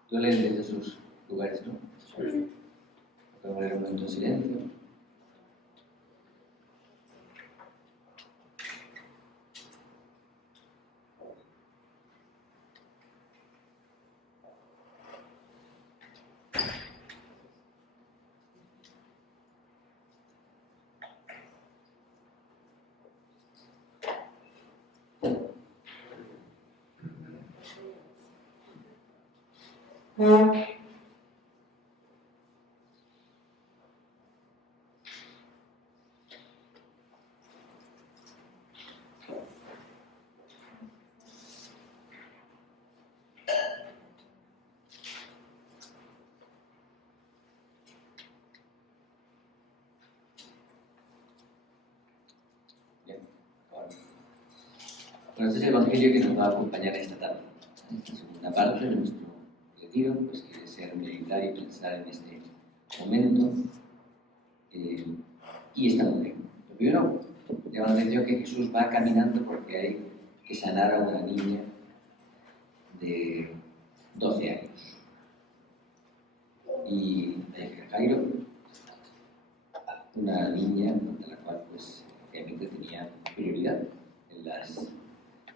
Tú lees desde sus lugares, ¿no? Sí. Podemos leer un momento en silencio. Bueno, este es el Evangelio que nos va a acompañar esta tarde. Esta segunda parte de nuestro retiro, pues quiere ser meditar y pensar en este momento y esta mujer. Lo primero, llama la atención que Jesús va caminando porque hay que sanar a una niña de 12 años. Y Jairo, una niña de la cual pues obviamente tenía prioridad en las,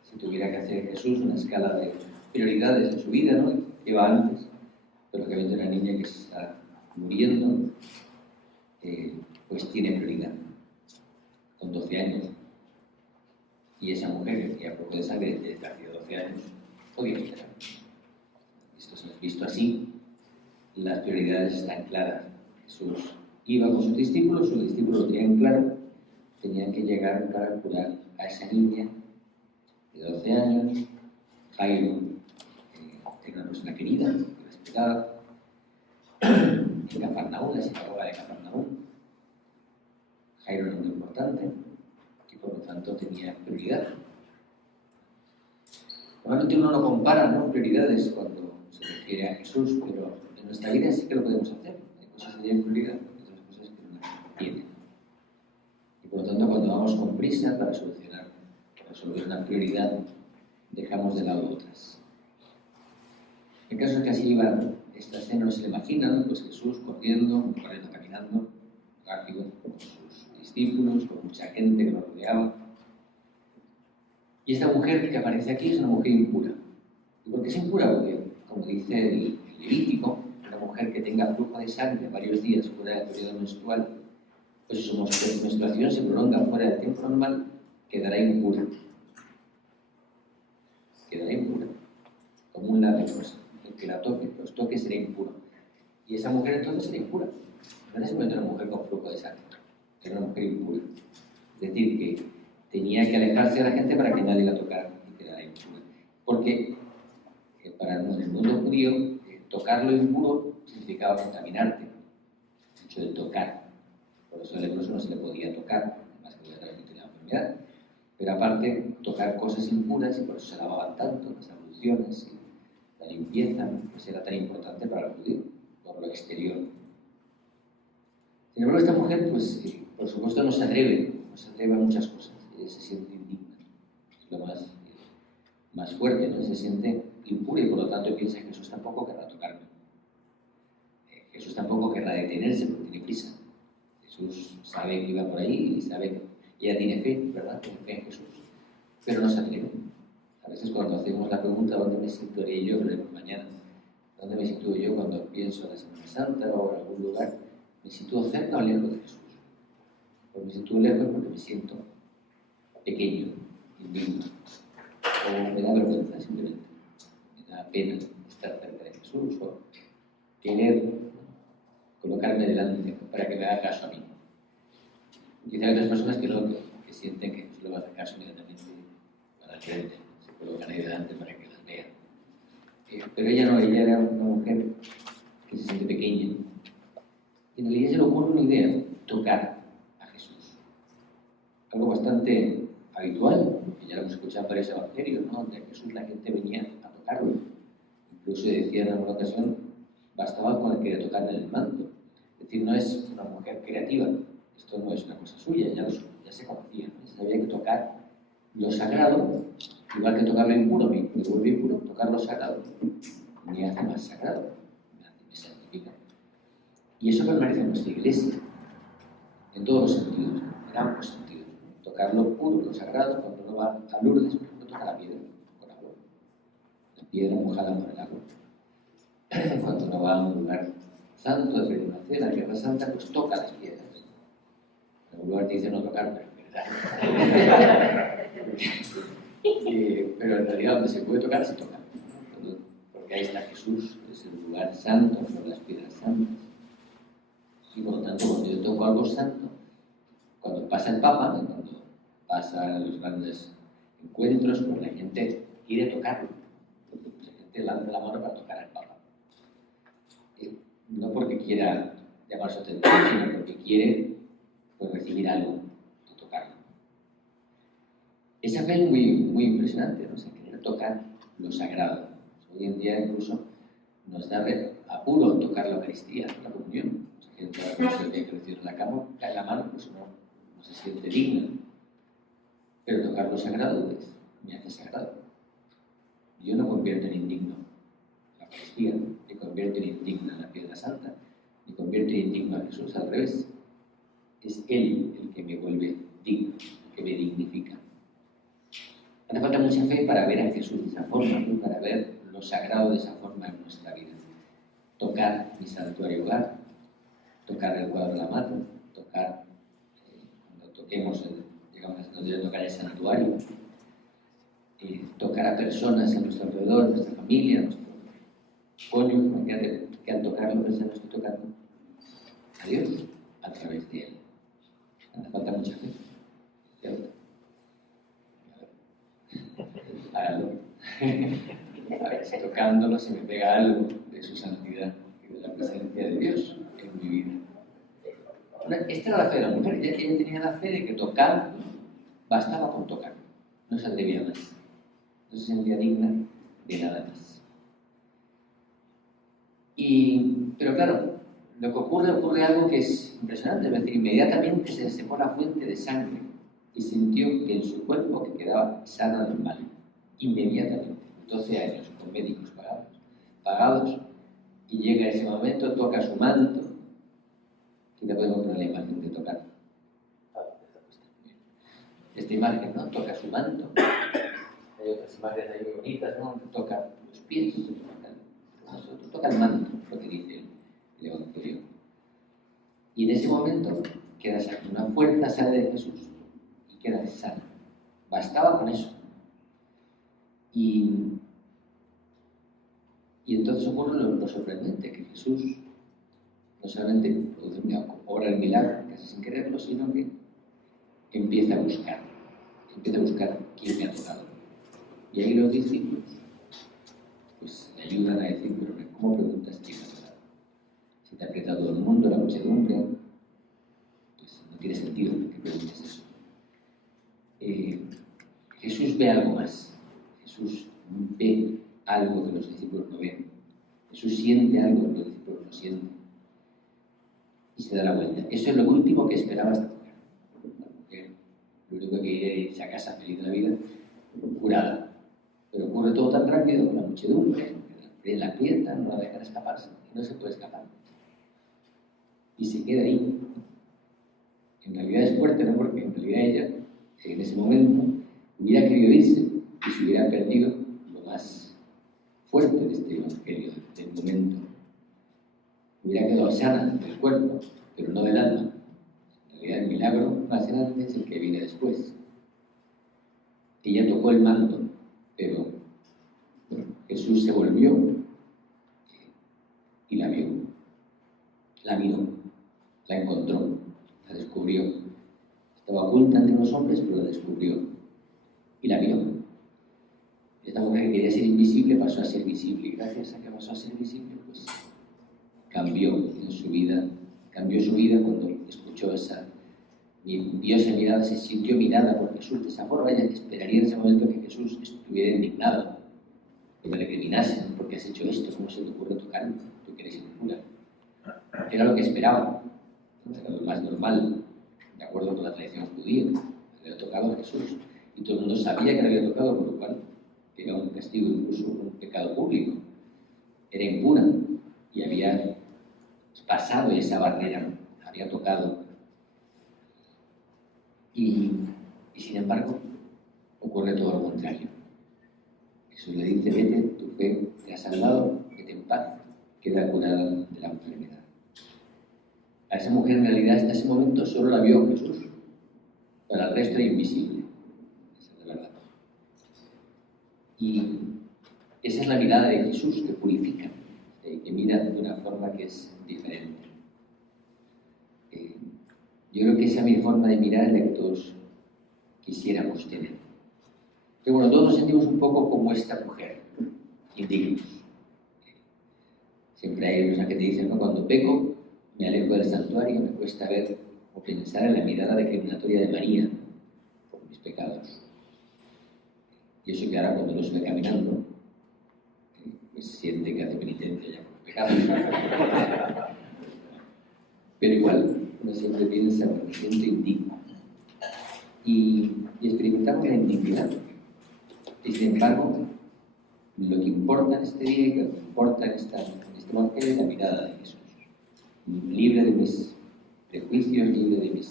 si tuviera que hacer Jesús una escala de prioridades en su vida, ¿no? Que va antes, pero obviamente una niña que se está muriendo, pues tiene prioridad con 12 años. Y esa mujer que tenía poco de sangre desde hacía 12 años podía esperar. Visto así, las prioridades están claras. Jesús iba con sus discípulos lo tenían claro, tenían que llegar para curar a esa niña de 12 años. Jairo era una persona querida, respetada. En Cafarnaúm, la sinagoga de Cafarnaúm, Jairo era muy importante y por lo tanto tenía prioridad. Normalmente uno no compara, ¿no?, prioridades cuando se refiere a Jesús, pero en nuestra vida sí que lo podemos hacer. Hay cosas que tienen prioridad y otras cosas que no tienen. Y por lo tanto, cuando vamos con prisa para resolver una prioridad, dejamos de lado otras. En caso de que así iba esta escena, no se le imaginan, pues Jesús corriendo, caminando rápido con sus discípulos, con mucha gente que lo rodeaba. Y esta mujer que aparece aquí es una mujer impura. ¿Y por qué es impura? Porque, como dice el Levítico, una mujer que tenga flujo de sangre varios días fuera del periodo menstrual, pues si su menstruación se prolonga fuera del tiempo normal, quedará impura. Quedará impura, como una leprosa. El que la toque, los toques, será impuro. Y esa mujer entonces será impura. No era simplemente una mujer con flujo de sangre, era una mujer impura. Es decir, que tenía que alejarse de la gente para que nadie la tocara y quedara impura. Porque para el mundo judío, tocar lo impuro significaba contaminarte. El hecho de tocar. Por eso al leproso no se le podía tocar, además que podía transmitir la enfermedad. Pero aparte, tocar cosas impuras, y por eso se lavaban tanto, las abluciones y la limpieza, pues era tan importante para el judío, por lo exterior. Sin embargo, esta mujer, pues, por supuesto, no se atreve a muchas cosas. Ella se siente indigna. Es lo más fuerte, ¿no? Se siente impura y por lo tanto piensa que Jesús tampoco querrá tocarme. Jesús tampoco querrá detenerse porque tiene prisa. Jesús sabe que iba por ahí y sabe que ella tiene fe, ¿verdad? Tiene fe en Jesús, pero no se atreve. A veces cuando hacemos la pregunta ¿dónde me situaré yo? Lo haremos mañana. ¿Dónde me sitúo yo cuando pienso en la Semana Santa o en algún lugar? ¿Me sitúo cerca o lejos de Jesús? Pues me sitúo lejos porque me siento pequeño, indigno, o me da vergüenza simplemente, me da pena estar cerca de Jesús o querer colocarme delante para que me haga caso a mí. Quizá hay otras personas que sienten que Jesús le va a hacer caso inmediatamente para el frente, se colocan ahí delante para que las vean. Pero ella no, ella era una mujer que se siente pequeña. Y en realidad se le ocurre una idea, tocar a Jesús. Algo bastante habitual, que ya lo hemos escuchado en varios evangelios, ¿no? Donde a Jesús la gente venía a tocarlo. Incluso decía en alguna ocasión, bastaba con el que le tocara en el manto. Es decir, no es una mujer creativa, esto no es una cosa suya, ya se conocía, ¿no? Se sabía que tocar lo sagrado, igual que tocar lo impuro, me vuelve impuro, tocar lo sagrado me hace más sagrado, me santifica. Y eso permanece en nuestra iglesia, en todos los sentidos, en ambos sentidos. Tocar lo puro, lo sagrado, cuando uno va a Lourdes, por ejemplo, toca la piedra con agua, la piedra mojada por el agua. Cuando uno va a un lugar santo, de peregrinación, a la Tierra Santa, pues toca las piedras. En algún lugar te dice no tocar, pero es verdad. Pero en realidad donde se puede tocar, se toca. Porque ahí está Jesús, es el lugar santo, son las piedras santas. Y por lo tanto, cuando yo toco algo santo, cuando pasa el Papa, cuando pasan los grandes encuentros, pues la gente quiere tocarlo. La gente lanza la mano para tocar al Papa. No porque quiera llamar su atención, sino porque quiere pues, recibir algo de tocarlo. Esa fe es muy impresionante, ¿no? O sea, querer tocar lo sagrado. Hoy en día incluso nos da apuro tocar la Eucaristía, la comunión. Gente que no se ve crecido en la cama, cae la mano, pues no se siente digna. Pero tocar lo sagrado, pues, me hace sagrado. Yo no convierto en indigno la Eucaristía, me convierto en indigno en la piedra santa, me convierto en indigno a Jesús, al revés. Es Él el que me vuelve digno, el que me dignifica. Hace falta mucha fe para ver a Jesús de esa forma, ¿no? Para ver lo sagrado de esa forma en nuestra vida. Tocar mi santuario hogar, tocar el cuadro de la mata, tocar, cuando toquemos, digamos, cuando debe tocar el santuario, tocar a personas a nuestro alrededor, a nuestra familia, a nuestro cónyuge. Imagínate que al tocarlo pensando estoy tocando a Dios a través de Él. Hace falta mucha fe, ¿cierto? Hágalo. A ver si tocándolo se me pega algo de su santidad y de la presencia de Dios en mi vida. Bueno, esta era la fe de la mujer. Ella tenía la fe de que tocar bastaba con tocar, no se atrevía más, no se sentía digna de nada más. Pero claro, lo que ocurre algo que es impresionante, es decir, inmediatamente se le secó la fuente de sangre y sintió que en su cuerpo que quedaba sana del mal. Inmediatamente, 12 años con médicos pagados, y llega ese momento, toca su manto. ¿Qué te podemos poner la imagen de tocar? Esta imagen, ¿no? Toca su manto. Hay otras imágenes ahí muy bonitas, ¿no? Toca los pies, toca el manto, lo que dice el Evangelio. Y en ese momento queda sana. Una fuerza sale de Jesús y queda sana. Bastaba con eso. Y entonces ocurre lo sorprendente, que Jesús no solamente obra el milagro, casi sin quererlo, sino que empieza a buscar quién me ha tocado. Y ahí los discípulos pues le ayudan a decir, pero ¿cómo preguntas quién me ha tocado? Si te aprieta todo el mundo, la muchedumbre, pues no tiene sentido que preguntes eso. Jesús ve algo más. Jesús ve algo que los discípulos no ven. Jesús siente algo que los discípulos no sienten. Y se da la vuelta. Eso es lo último que esperaba esta mujer. La mujer, lo único que quería era irse a casa feliz de la vida, curada. Pero ocurre todo tan rápido con la muchedumbre, la aprieta, no la dejan escaparse, y no se puede escapar. Y se queda ahí. En realidad es fuerte, ¿no? Porque en realidad ella, en ese momento, hubiera querido irse y se hubiera perdido lo más fuerte de este evangelio, del momento. Hubiera quedado sana del cuerpo, pero no del alma. En realidad el milagro más grande es el que viene después. Ella tocó el manto, pero bueno, Jesús se volvió y la vio. La miró, la encontró, la descubrió. Estaba oculta ante los hombres, pero la descubrió y la vio. Esta mujer que quería ser invisible pasó a ser visible, y gracias a que pasó a ser visible, pues cambió su vida cuando escuchó vio esa mirada, se sintió mirada por Jesús. De esa forma ella esperaría en ese momento que Jesús estuviera indignado, que me recriminasen, ¿por qué has hecho esto? ¿Cómo se te ocurre tocarme? Tú que eres impura. Era lo que esperaba, era lo más normal, de acuerdo con la tradición judía. Le había tocado a Jesús y todo el mundo sabía que le había tocado, por lo cual era un castigo, incluso un pecado público. Era impura y había pasado esa barrera, había tocado. Y sin embargo, ocurre todo lo contrario. Jesús le dice, vete, tu fe te ha salvado, vete en paz, queda curada de la enfermedad. A esa mujer en realidad hasta ese momento solo la vio Jesús, para el resto era invisible. Esa es la verdad. Y esa es la mirada de Jesús que purifica, que mira de una forma que es diferente. Yo creo que esa es mi forma de mirar es la que todos quisiéramos tener. Pero bueno, todos nos sentimos un poco como esta mujer, indignos. Siempre hay una que te dicen, ¿no? Cuando peco, me alejo del santuario, me cuesta ver o pensar en la mirada recriminatoria de María por mis pecados. Y eso que ahora cuando uno se ve caminando, pues siente que hace penitencia ya por los pecados. Pero igual, uno siempre piensa, bueno, me siento indigno. Y experimentamos la indignidad. Y sin embargo, Lo que importa en este día y lo que importa en este evangelio es la mirada de Jesús. Libre de mis prejuicios, libre de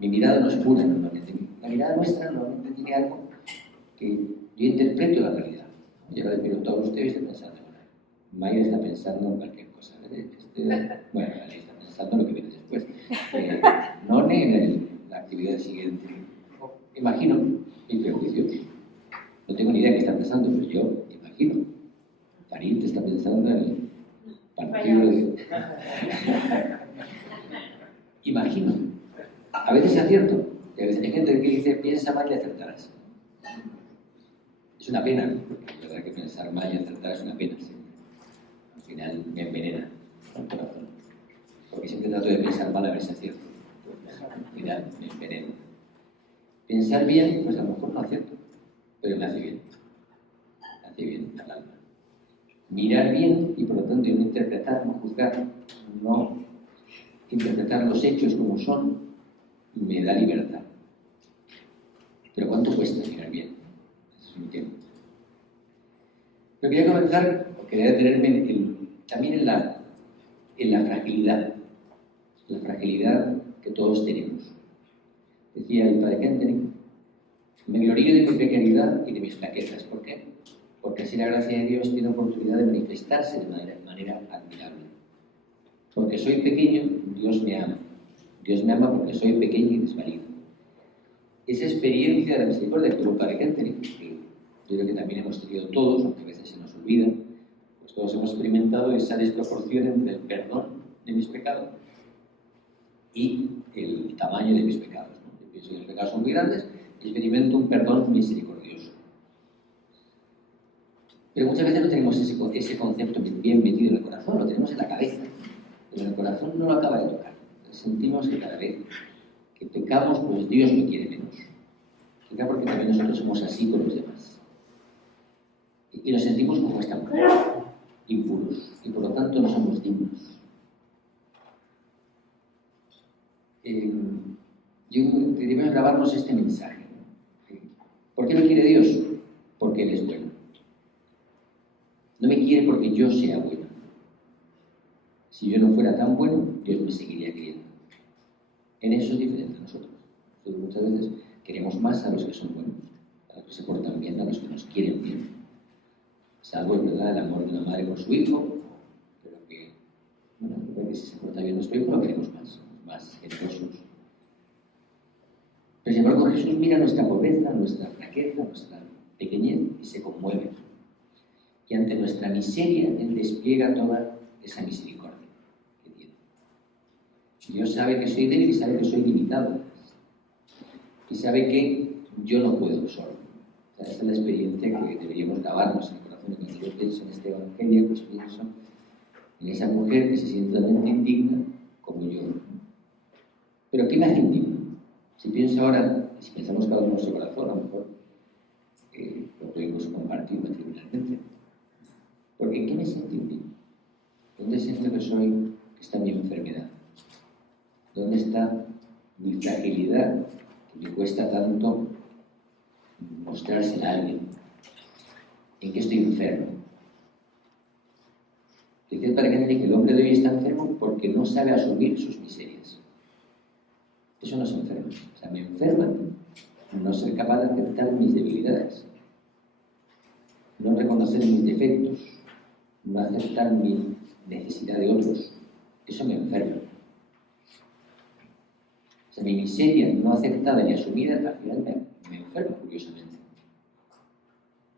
mi mirada no es pura normalmente. La mirada nuestra normalmente tiene algo que yo interpreto la realidad. Yo le pregunto a usted y estoy pensando, Maya está pensando en cualquier cosa. Bueno, ahí está pensando en lo que viene después. No en la actividad siguiente. Imagino mi prejuicio. No tengo ni idea de qué está pensando, pero yo imagino. Farid está pensando en el partido de... Imagino. A veces acierto. Y a veces hay gente que dice, piensa mal y acertarás. Es una pena, porque la verdad que pensar mal y acertar es una pena. ¿Sí? Al final me envenena el corazón. Porque siempre trato de pensar mal a ver si acierto. Al final me envenena. Pensar bien, pues a lo mejor no acierto, pero me hace bien. Me hace bien al alma. Mirar bien y por lo tanto no interpretar, no juzgar, no interpretar los hechos como son, me da libertad. Pero ¿cuánto cuesta mirar bien? Ese es mi tiempo. Pero quería comenzar, o quería detenerme también en la fragilidad que todos tenemos. Decía el padre Kentenich, me glorío de mi precariedad y de mis flaquezas. ¿Por qué? Porque así la gracia de Dios tiene oportunidad de manifestarse de manera admirable. Porque soy pequeño, Dios me ama. Dios me ama porque soy pequeño y desvalido. Esa experiencia de la misericordia que tuvo el padre Kentenich, que yo creo que también hemos tenido todos, aunque a veces se nos olvida, pues todos hemos experimentado esa desproporción entre el perdón de mis pecados y el tamaño de mis pecados. ¿No? Yo pienso que los pecados son muy grandes y experimento un perdón misericordioso. Pero muchas veces no tenemos ese concepto bien metido en el corazón, lo tenemos en la cabeza, pero en el corazón no lo acaba de tocar. Sentimos que cada vez que pecamos, pues Dios lo quiere menos. Quizá porque también nosotros somos así con los demás. Y nos sentimos como estamos, impuros, y por lo tanto no somos dignos. Debemos grabarnos este mensaje. ¿Por qué me quiere Dios? Porque Él es bueno. No me quiere porque yo sea bueno. Si yo no fuera tan bueno, Dios me seguiría queriendo. En eso es diferente a nosotros. Nosotros muchas veces queremos más a los que son buenos, a los que se portan bien, a los que nos quieren bien. Salvo, es verdad, el amor de una madre por su hijo, pero que si se porta bien nuestro hijo lo queremos más generosos. Pero sin embargo Jesús mira nuestra pobreza, nuestra flaqueza, nuestra pequeñez y se conmueve. Y ante nuestra miseria Él despliega toda esa misericordia que tiene. Dios sabe que soy débil y sabe que soy limitado. Y sabe que yo no puedo solo. O sea, esa es la experiencia que deberíamos grabarnos en el corazón. Y cuando yo pienso en este evangelio, pues pienso en esa mujer que se siente totalmente indigna como yo. ¿Pero qué me hace indigno? Si pienso ahora, si pensamos cada uno en nuestro corazón, a lo mejor lo podemos compartir matrimonialmente. Porque ¿en qué me siento indigno? ¿Dónde siento que está mi enfermedad? ¿Dónde está mi fragilidad que me cuesta tanto mostrársela a alguien? ¿En qué estoy enfermo? Dice para que el hombre de hoy está enfermo porque no sabe asumir sus miserias. Eso no es enfermo. O sea, me enferma no ser capaz de aceptar mis debilidades, no reconocer mis defectos, no aceptar mi necesidad de otros. Eso me enferma. O sea, mi miseria no aceptada ni asumida, al final me enferma, curiosamente.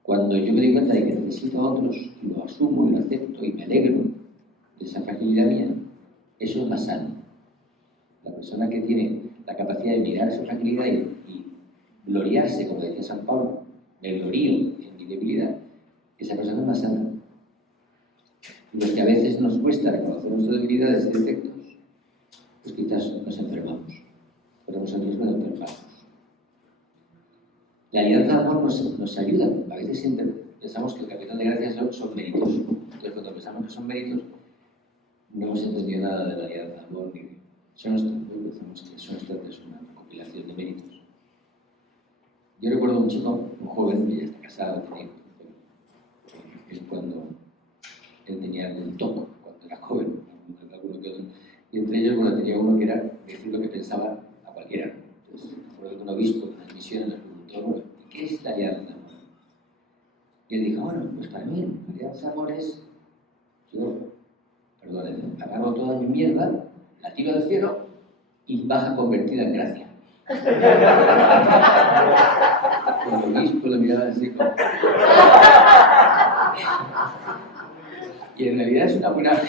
Cuando yo me doy cuenta de que necesito a otros, y lo asumo y lo acepto y me alegro de esa fragilidad mía, eso es más sano. La persona que tiene la capacidad de mirar esa fragilidad y gloriarse, como decía San Pablo, me glorío en mi debilidad, esa persona es más sana. Los que a veces nos cuesta reconocer nuestras debilidades y defectos, pues quizás nos enfermamos, pero nosotros no enfermamos. La alianza de amor nos ayuda. A veces siempre pensamos que el capital de gracia son méritos. Entonces, cuando pensamos que son méritos, no hemos entendido nada de la alianza de amor. Pensamos que eso es una compilación de méritos. Yo recuerdo un chico, un joven, que ya está casado, eran un toco cuando era joven, alguno que otro. Y entre ellos, bueno, tenía uno que era decir lo que pensaba a cualquiera. Entonces, me acuerdo que un obispo en las misiones nos preguntó, bueno, ¿qué es la alianza? Y él dijo, bueno, pues para mí, la alianza de amor es, yo, perdónenme, agarro toda mi mierda, la tiro del cielo y baja convertida en gracia. El obispo lo miraba así como... Y en realidad es una buena...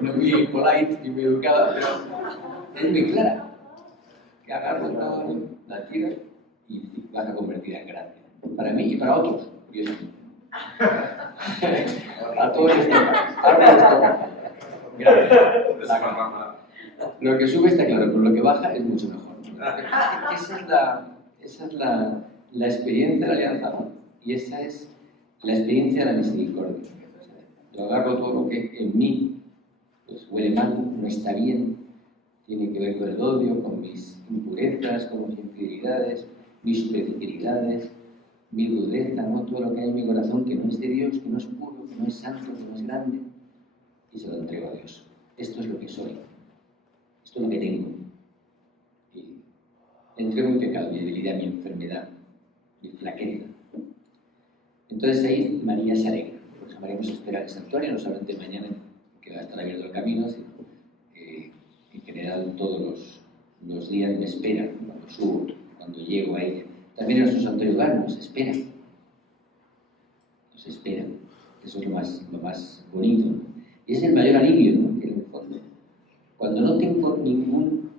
No muy polite ni muy educada, pero es muy clara. Que agarro toda la tira y baja convertida en gracia. Para mí y para otros, curiosamente. A todos les toca. A todos les toca. Gracias. Lo que sube está claro, pero lo que baja es mucho mejor. Esa es la experiencia de la alianza, ¿no? Y esa es la experiencia de la misericordia. Yo agarro todo lo que en mí pues, huele mal, no está bien, tiene que ver con el odio, con mis impurezas, con mis infidelidades, mis superficialidades, mi dureza, ¿no? Todo lo que hay en mi corazón que no es de Dios, que no es puro, que no es santo, que no es grande, y se lo entrego a Dios. Esto es lo que soy. Esto es lo que tengo. Y entrego mi pecado, mi debilidad, mi enfermedad, mi flaqueza. Entonces ahí María se alegra. Por eso María nos espera en el santuario, no solamente mañana que va a estar abierto el camino, sino que en general todos los días me espera cuando subo, cuando llego ahí. También en nuestro santuario hogar nos espera. Nos espera. Eso es lo más bonito, ¿no? Y es el mayor alivio, ¿no? Que en el fondo, cuando no tengo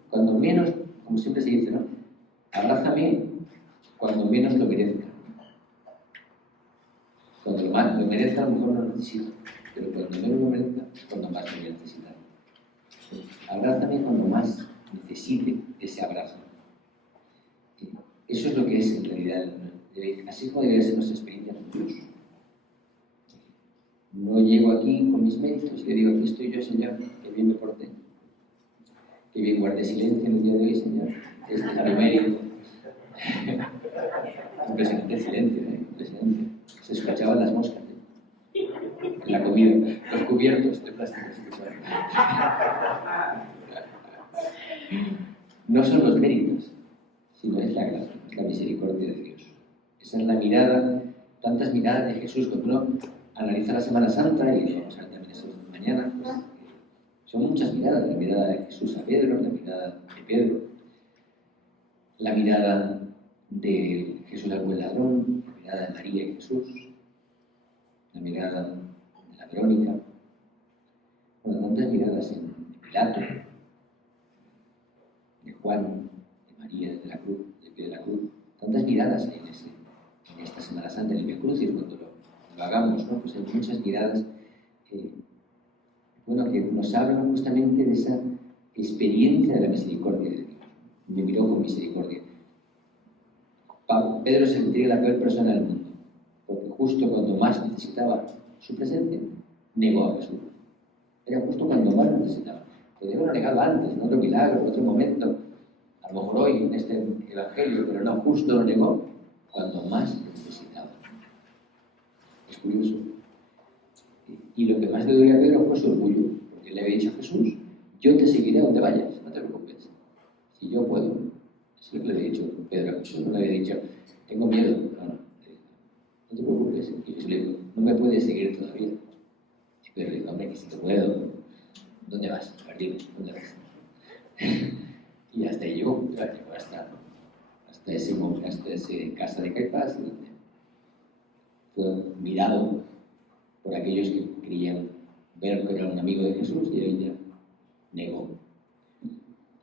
cuando menos, como siempre se dice, ¿no? Abrázame cuando menos lo merezca. Cuando más lo merezca, a lo mejor no lo necesito, pero cuando menos lo merezca, es cuando más lo voy a necesitar. Abrázame cuando más necesite ese abrazo. Eso es lo que es en realidad, así como debería ser nuestra experiencia con Dios. No llego aquí con mis méritos y le digo, aquí estoy yo, Señor, que bien me porté, que bien guardé silencio en el día de hoy, Señor, este es mi mérito. Impresionante el silencio, impresionante. Se escuchaban las moscas, en la comida, los cubiertos de plástico se escuchaban. No son los méritos, sino es la gracia, es la misericordia de Dios. Esa es la mirada, tantas miradas de Jesús, cuando uno analiza la Semana Santa, y vamos a ver también eso mañana, pues, son muchas miradas, la mirada de Jesús a Pedro, la mirada de Pedro, la mirada de Jesús al buen ladrón, la mirada de María y Jesús, la mirada de la Verónica, bueno, tantas miradas en Pilato, de Juan, de María desde la cruz, de pie de la cruz, tantas miradas hay en esta Semana Santa, en el Via Crucis, cuando lo hagamos, ¿no? Pues hay muchas miradas bueno, que nos hablan justamente de esa experiencia de la misericordia de Dios. Me miró con misericordia. Pedro se sentía la peor persona del mundo, porque justo cuando más necesitaba su presencia, negó a Jesús. Era justo cuando más necesitaba. Podría haberlo negado antes, en otro milagro, en otro momento, a lo mejor hoy en este evangelio, pero no, justo lo negó cuando más necesitaba. Es curioso. Y lo que más le dolía a Pedro fue su orgullo, porque le había dicho a Jesús, yo te seguiré a donde vayas, no te preocupes, si yo puedo. Es lo que le había dicho Pedro a Jesús, no le había dicho, tengo miedo, no te preocupes. Y Jesús le dijo, no me puedes seguir todavía. Y Pedro le dijo, hombre, que si te puedo, ¿dónde vas? A ver, dime, ¿dónde vas? Y hasta ahí llegó, hasta ese casa de Caifás, donde fue mirado por aquellos que querían ver que era un amigo de Jesús y él ya negó.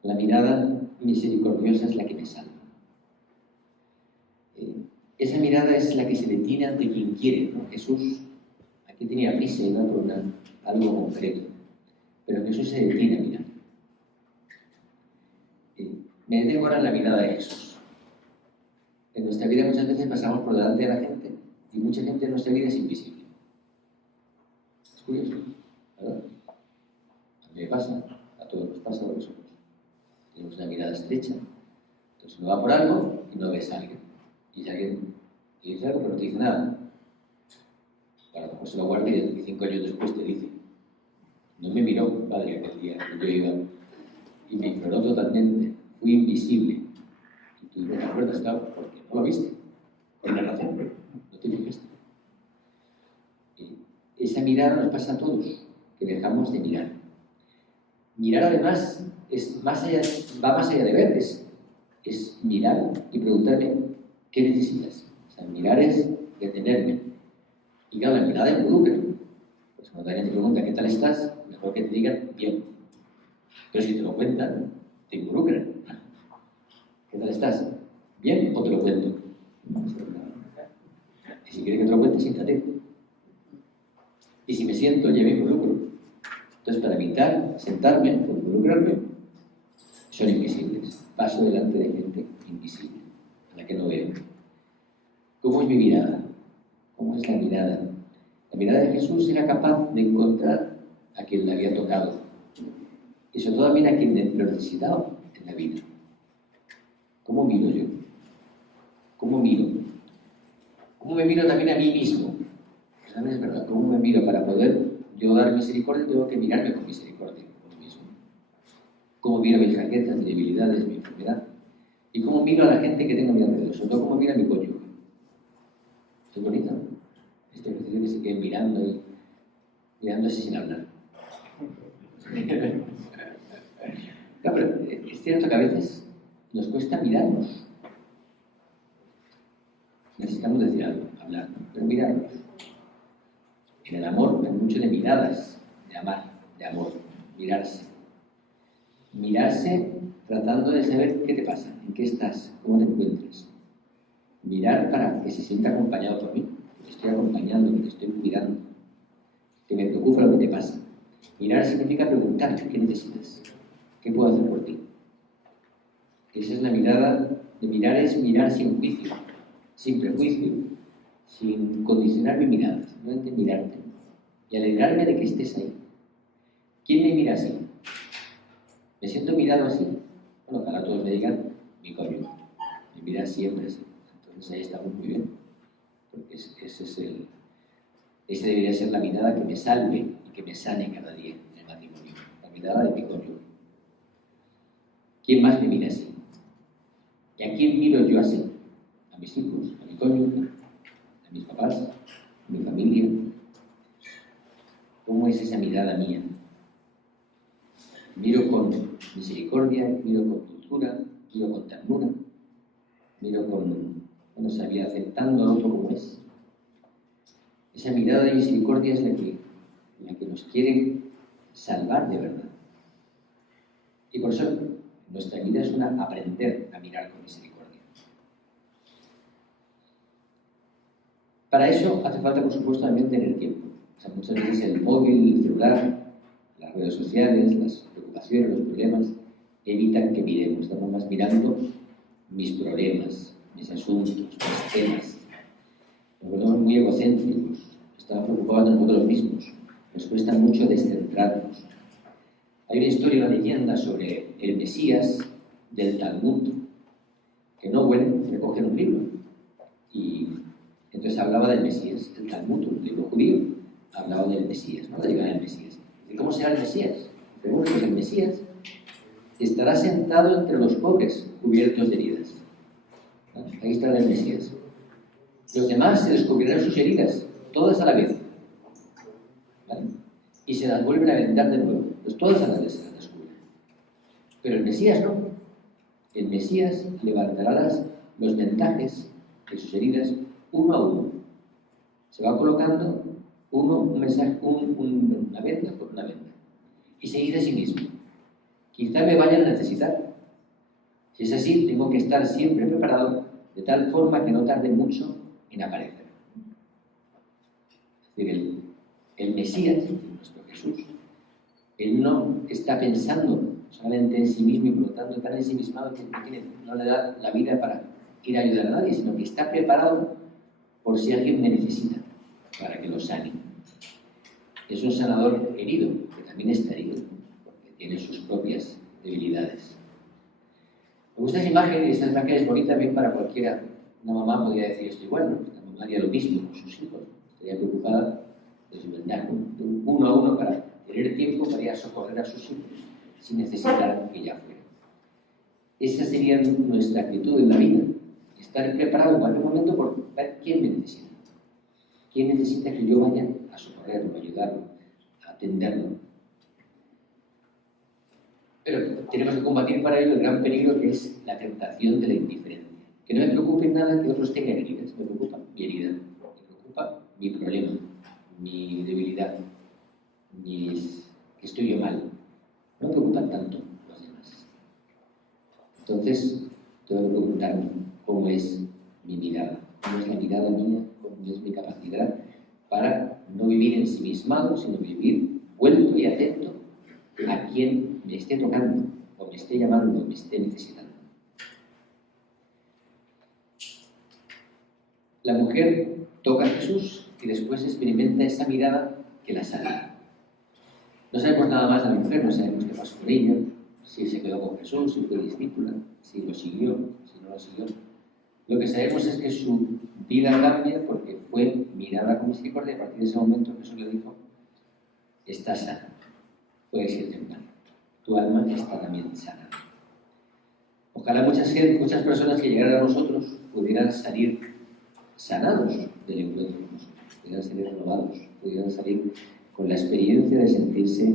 La mirada misericordiosa es la que me salva. Esa mirada es la que se detiene ante quien quiere, ¿no? Jesús aquí tenía prisa y iba por algo concreto, pero Jesús se detiene a mirar. Me detengo ahora en la mirada de Jesús. En nuestra vida muchas veces pasamos por delante de la gente y mucha gente en nuestra vida es invisible. Es curioso, ¿verdad? A mí me pasa, a todos nos pasa, porque tenemos una mirada estrecha. Entonces uno va por algo y no ves a alguien. Y si alguien Y dice algo, pero no te dice nada. Bueno, a lo mejor se lo guarda y 5 años después te dice. No me miró, padre, aquel día que yo iba. Y me ignoró totalmente. Fui invisible. Y tú no te acuerdas, claro, porque no lo viste. Por la razón, no te fijaste. Y esa mirada nos pasa a todos, que dejamos de mirar. Mirar además va más allá de ver, es mirar y preguntarme qué necesitas. O sea, mirar es detenerme. Y claro, la mirada involucra. Pues cuando alguien te pregunta qué tal estás, mejor que te digan bien. Pero si te lo cuentan, te involucran. ¿Qué tal estás? ¿Bien o te lo cuento? Y si quieres que te lo cuente, siéntate. Y si me siento, ya me involucro. Entonces, para evitar sentarme o involucrarme, son invisibles. Paso delante de gente invisible, a la que no veo. ¿Cómo es mi mirada? ¿Cómo es la mirada? La mirada de Jesús era capaz de encontrar a quien le había tocado. Y sobre todo también a quien lo necesitaba en la vida. ¿Cómo miro yo? ¿Cómo miro? ¿Cómo me miro también a mí mismo? ¿Sabes? Es verdad, ¿cómo me miro? Para poder yo dar misericordia, tengo que mirarme con misericordia por mí mismo. ¿Cómo miro mis flaquezas, mis debilidades, mi enfermedad? ¿Y cómo miro a la gente que tengo a mi alrededor? Sobre todo, ¿cómo miro a mi cónyuge? Es bonito, ¿no? Este ejercicio que se quede mirándose sin hablar. Claro, pero es cierto que a veces nos cuesta mirarnos. Necesitamos decir algo, hablar, pero mirarnos. En el amor hay mucho de miradas, de amar, de amor, mirarse. Mirarse tratando de saber qué te pasa, en qué estás, cómo te encuentras. Mirar para que se sienta acompañado por mí, que te estoy acompañando, que te estoy cuidando, que me preocupa lo que te pasa. Mirar significa preguntar qué necesitas, qué puedo hacer por ti. Esa es la mirada de mirar, es mirar sin juicio, sin prejuicio, sin condicionar mi mirada, simplemente mirarte y alegrarme de que estés ahí. ¿Quién me mira así? ¿Me siento mirado así? Bueno, ojalá todos me digan mi cónyuge. Me mira siempre así. Entonces ahí estamos muy bien. Porque esa debería ser la mirada que me salve y que me sane cada día en el matrimonio. La mirada de mi cónyuge. ¿Quién más me mira así? ¿Y a quién miro yo así? A mis hijos, a mi cónyuge, a mis papás, a mi familia. ¿Cómo es esa mirada mía? Miro con misericordia, miro con dulzura, miro con ternura, miro con, aceptando al otro como es. Esa mirada de misericordia es la que nos quiere salvar de verdad. Y por eso nuestra vida es aprender a mirar con misericordia. Para eso hace falta, por supuesto, también tener tiempo. O sea, muchas veces el móvil, el celular, las redes sociales, las preocupaciones, los problemas, evitan que miremos. Estamos más mirando mis problemas, mis asuntos, mis temas. Nos volvemos muy egocéntricos, estamos preocupados de nosotros mismos. Nos cuesta mucho descentrarnos. Hay una historia, una leyenda sobre el Mesías del Talmud, que no recoge en un libro. Y entonces hablaba del Mesías, el Talmud, un libro judío, hablaba del Mesías, no de llegar al Mesías. ¿Y cómo será el Mesías? Pero bueno, pues el Mesías estará sentado entre los pobres, cubiertos de heridas. Ahí estará el Mesías. Los demás se descubrirán sus heridas, todas a la vez. ¿Vale? Y se las vuelven a vendar de nuevo. Pues todas a la vez se las descubren. Pero el Mesías no. El Mesías levantará los vendajes de sus heridas uno a uno. Se va colocando una venda por una venda. Y se dice a sí mismo: quizá me vayan a necesitar. Si es así, tengo que estar siempre preparado de tal forma que no tarde mucho en aparecer. Es decir, el Mesías, nuestro Jesús, él no está pensando solamente en sí mismo y por lo tanto tan ensimismado que no le da la vida para ir a ayudar a nadie, sino que está preparado por si alguien me necesita para que lo sane. Es un sanador herido, que también está herido, porque tiene sus propias debilidades. Me gusta esa imagen, y esta imagen es bonita también para cualquiera Una mamá podría decir esto igual, ¿no? La mamá haría lo mismo con sus hijos. Estaría preocupada de su vendar uno a uno para tener tiempo para ir a socorrer a sus hijos sin necesitar que ella fuera. Esa sería nuestra actitud en la vida. Estar preparado en cualquier momento por ver quién me necesita. ¿Quién necesita que yo vaya a socorrerlo, a ayudarlo, a atenderlo? Pero tenemos que combatir para ello el gran peligro que es la tentación de la indiferencia. Que no me preocupe nada que otros tengan heridas, me preocupa mi herida, me preocupa mi problema, mi debilidad, que estoy yo mal. No me preocupan tanto los demás. Entonces, tengo que preguntarme cómo es mi mirada, cómo es la mirada mía, cómo es mi capacidad para no vivir ensimismado, sino vivir vuelto y atento a quien me esté tocando, o me esté llamando, o me esté necesitando. La mujer toca a Jesús y después experimenta esa mirada que la sana. No sabemos nada más de la mujer, no sabemos qué pasó con ella, si se quedó con Jesús, si fue discípula, si lo siguió, si no lo siguió. Lo que sabemos es que su vida cambia porque fue mirada con misericordia y a partir de ese momento Jesús le dijo: estás sana, puedes irte en paz, tu alma está también sana. Ojalá muchas personas que llegaran a nosotros pudieran salir sanados del encuentro con nosotros, pudieran salir renovados, pudieran salir con la experiencia de sentirse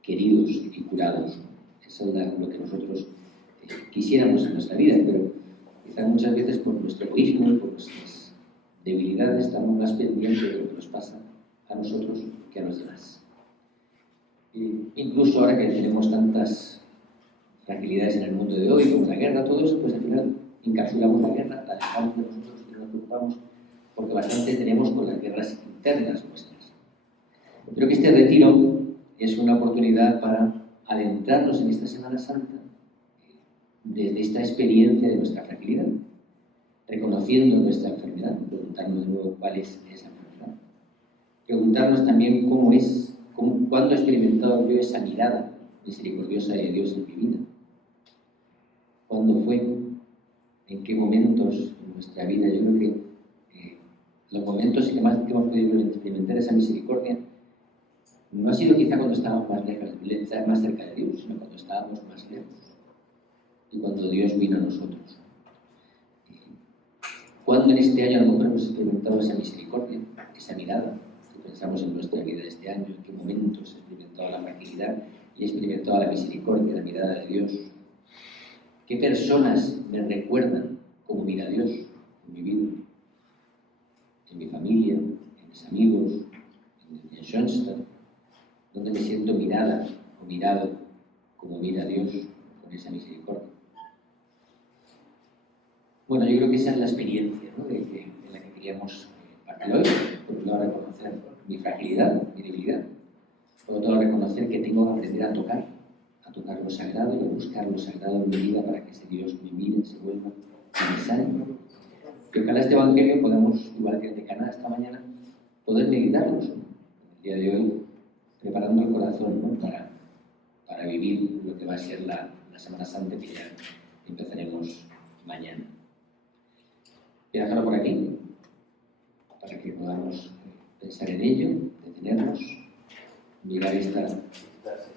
queridos y curados. Eso es lo que nosotros quisiéramos en nuestra vida, pero quizás muchas veces por nuestro egoísmo y por nuestras debilidades estamos más pendientes de lo que nos pasa a nosotros que a los demás. Incluso ahora que tenemos tantas fragilidades en el mundo de hoy, como la guerra, todo eso, pues al final encapsulamos la guerra, la dejamos de nosotros y nos preocupamos porque bastante tenemos con las guerras internas nuestras. Creo que este retiro es una oportunidad para adentrarnos en esta Semana Santa desde esta experiencia de nuestra fragilidad, reconociendo nuestra enfermedad, preguntarnos de nuevo cuál es esa enfermedad, preguntarnos también cuándo he experimentado yo esa mirada misericordiosa de Dios en mi vida, cuándo fue, en qué momentos en nuestra vida. Yo creo que los momentos que más hemos podido experimentar esa misericordia no ha sido quizá cuando estábamos más cerca de Dios, sino cuando estábamos más lejos y cuando Dios vino a nosotros. ¿Cuándo en este año a lo mejor hemos experimentado esa misericordia, esa mirada? Si pensamos en nuestra vida de este año, en qué momentos he experimentado la fragilidad y he experimentado la misericordia, la mirada de Dios. ¿Qué personas me recuerdan cómo mira Dios en mi vida, en mi familia, en mis amigos, en Schoenstatt? ¿Dónde me siento mirada o mirado como mira Dios con esa misericordia? Bueno, yo creo que esa es la experiencia, ¿no?, en la que queríamos partir hoy. Por un lado, reconocer mi fragilidad, mi debilidad. Por otro lado, reconocer que tengo que aprender a tocar lo sagrado y a buscar lo sagrado en mi vida para que ese Dios me mire, se vuelva y me sane. Que ojalá este Evangelio podamos, igual que el de Caná esta mañana, poder meditarlos el día de hoy, preparando el corazón, ¿no?, para vivir lo que va a ser la Semana Santa que ya empezaremos mañana. Voy a dejarlo por aquí, para que podamos pensar en ello, detenernos, mirar estas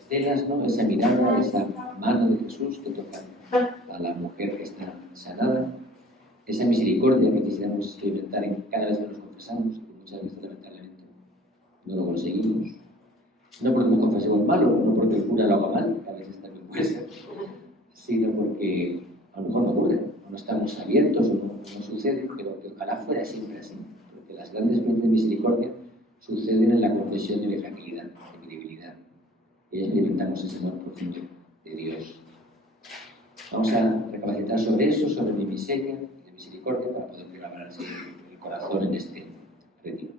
escenas, ¿no?, esa mirada, esa mano de Jesús que toca a la mujer que está sanada, esa misericordia que quisiéramos experimentar en cada vez que nos confesamos, que muchas veces lamentablemente no lo conseguimos. No porque nos confesemos malo, no porque el cura lo haga mal, que a veces también puede ser, sino porque a lo mejor no ocurre, o no estamos abiertos, o no sucede, pero que ojalá fuera siempre así, porque las grandes experiencias de misericordia suceden en la confesión de mi fragilidad, de mi debilidad, y experimentamos ese amor profundo de Dios. Vamos a recapacitar sobre eso, sobre mi miseria y mi misericordia, para poder preparar así el corazón en este retiro.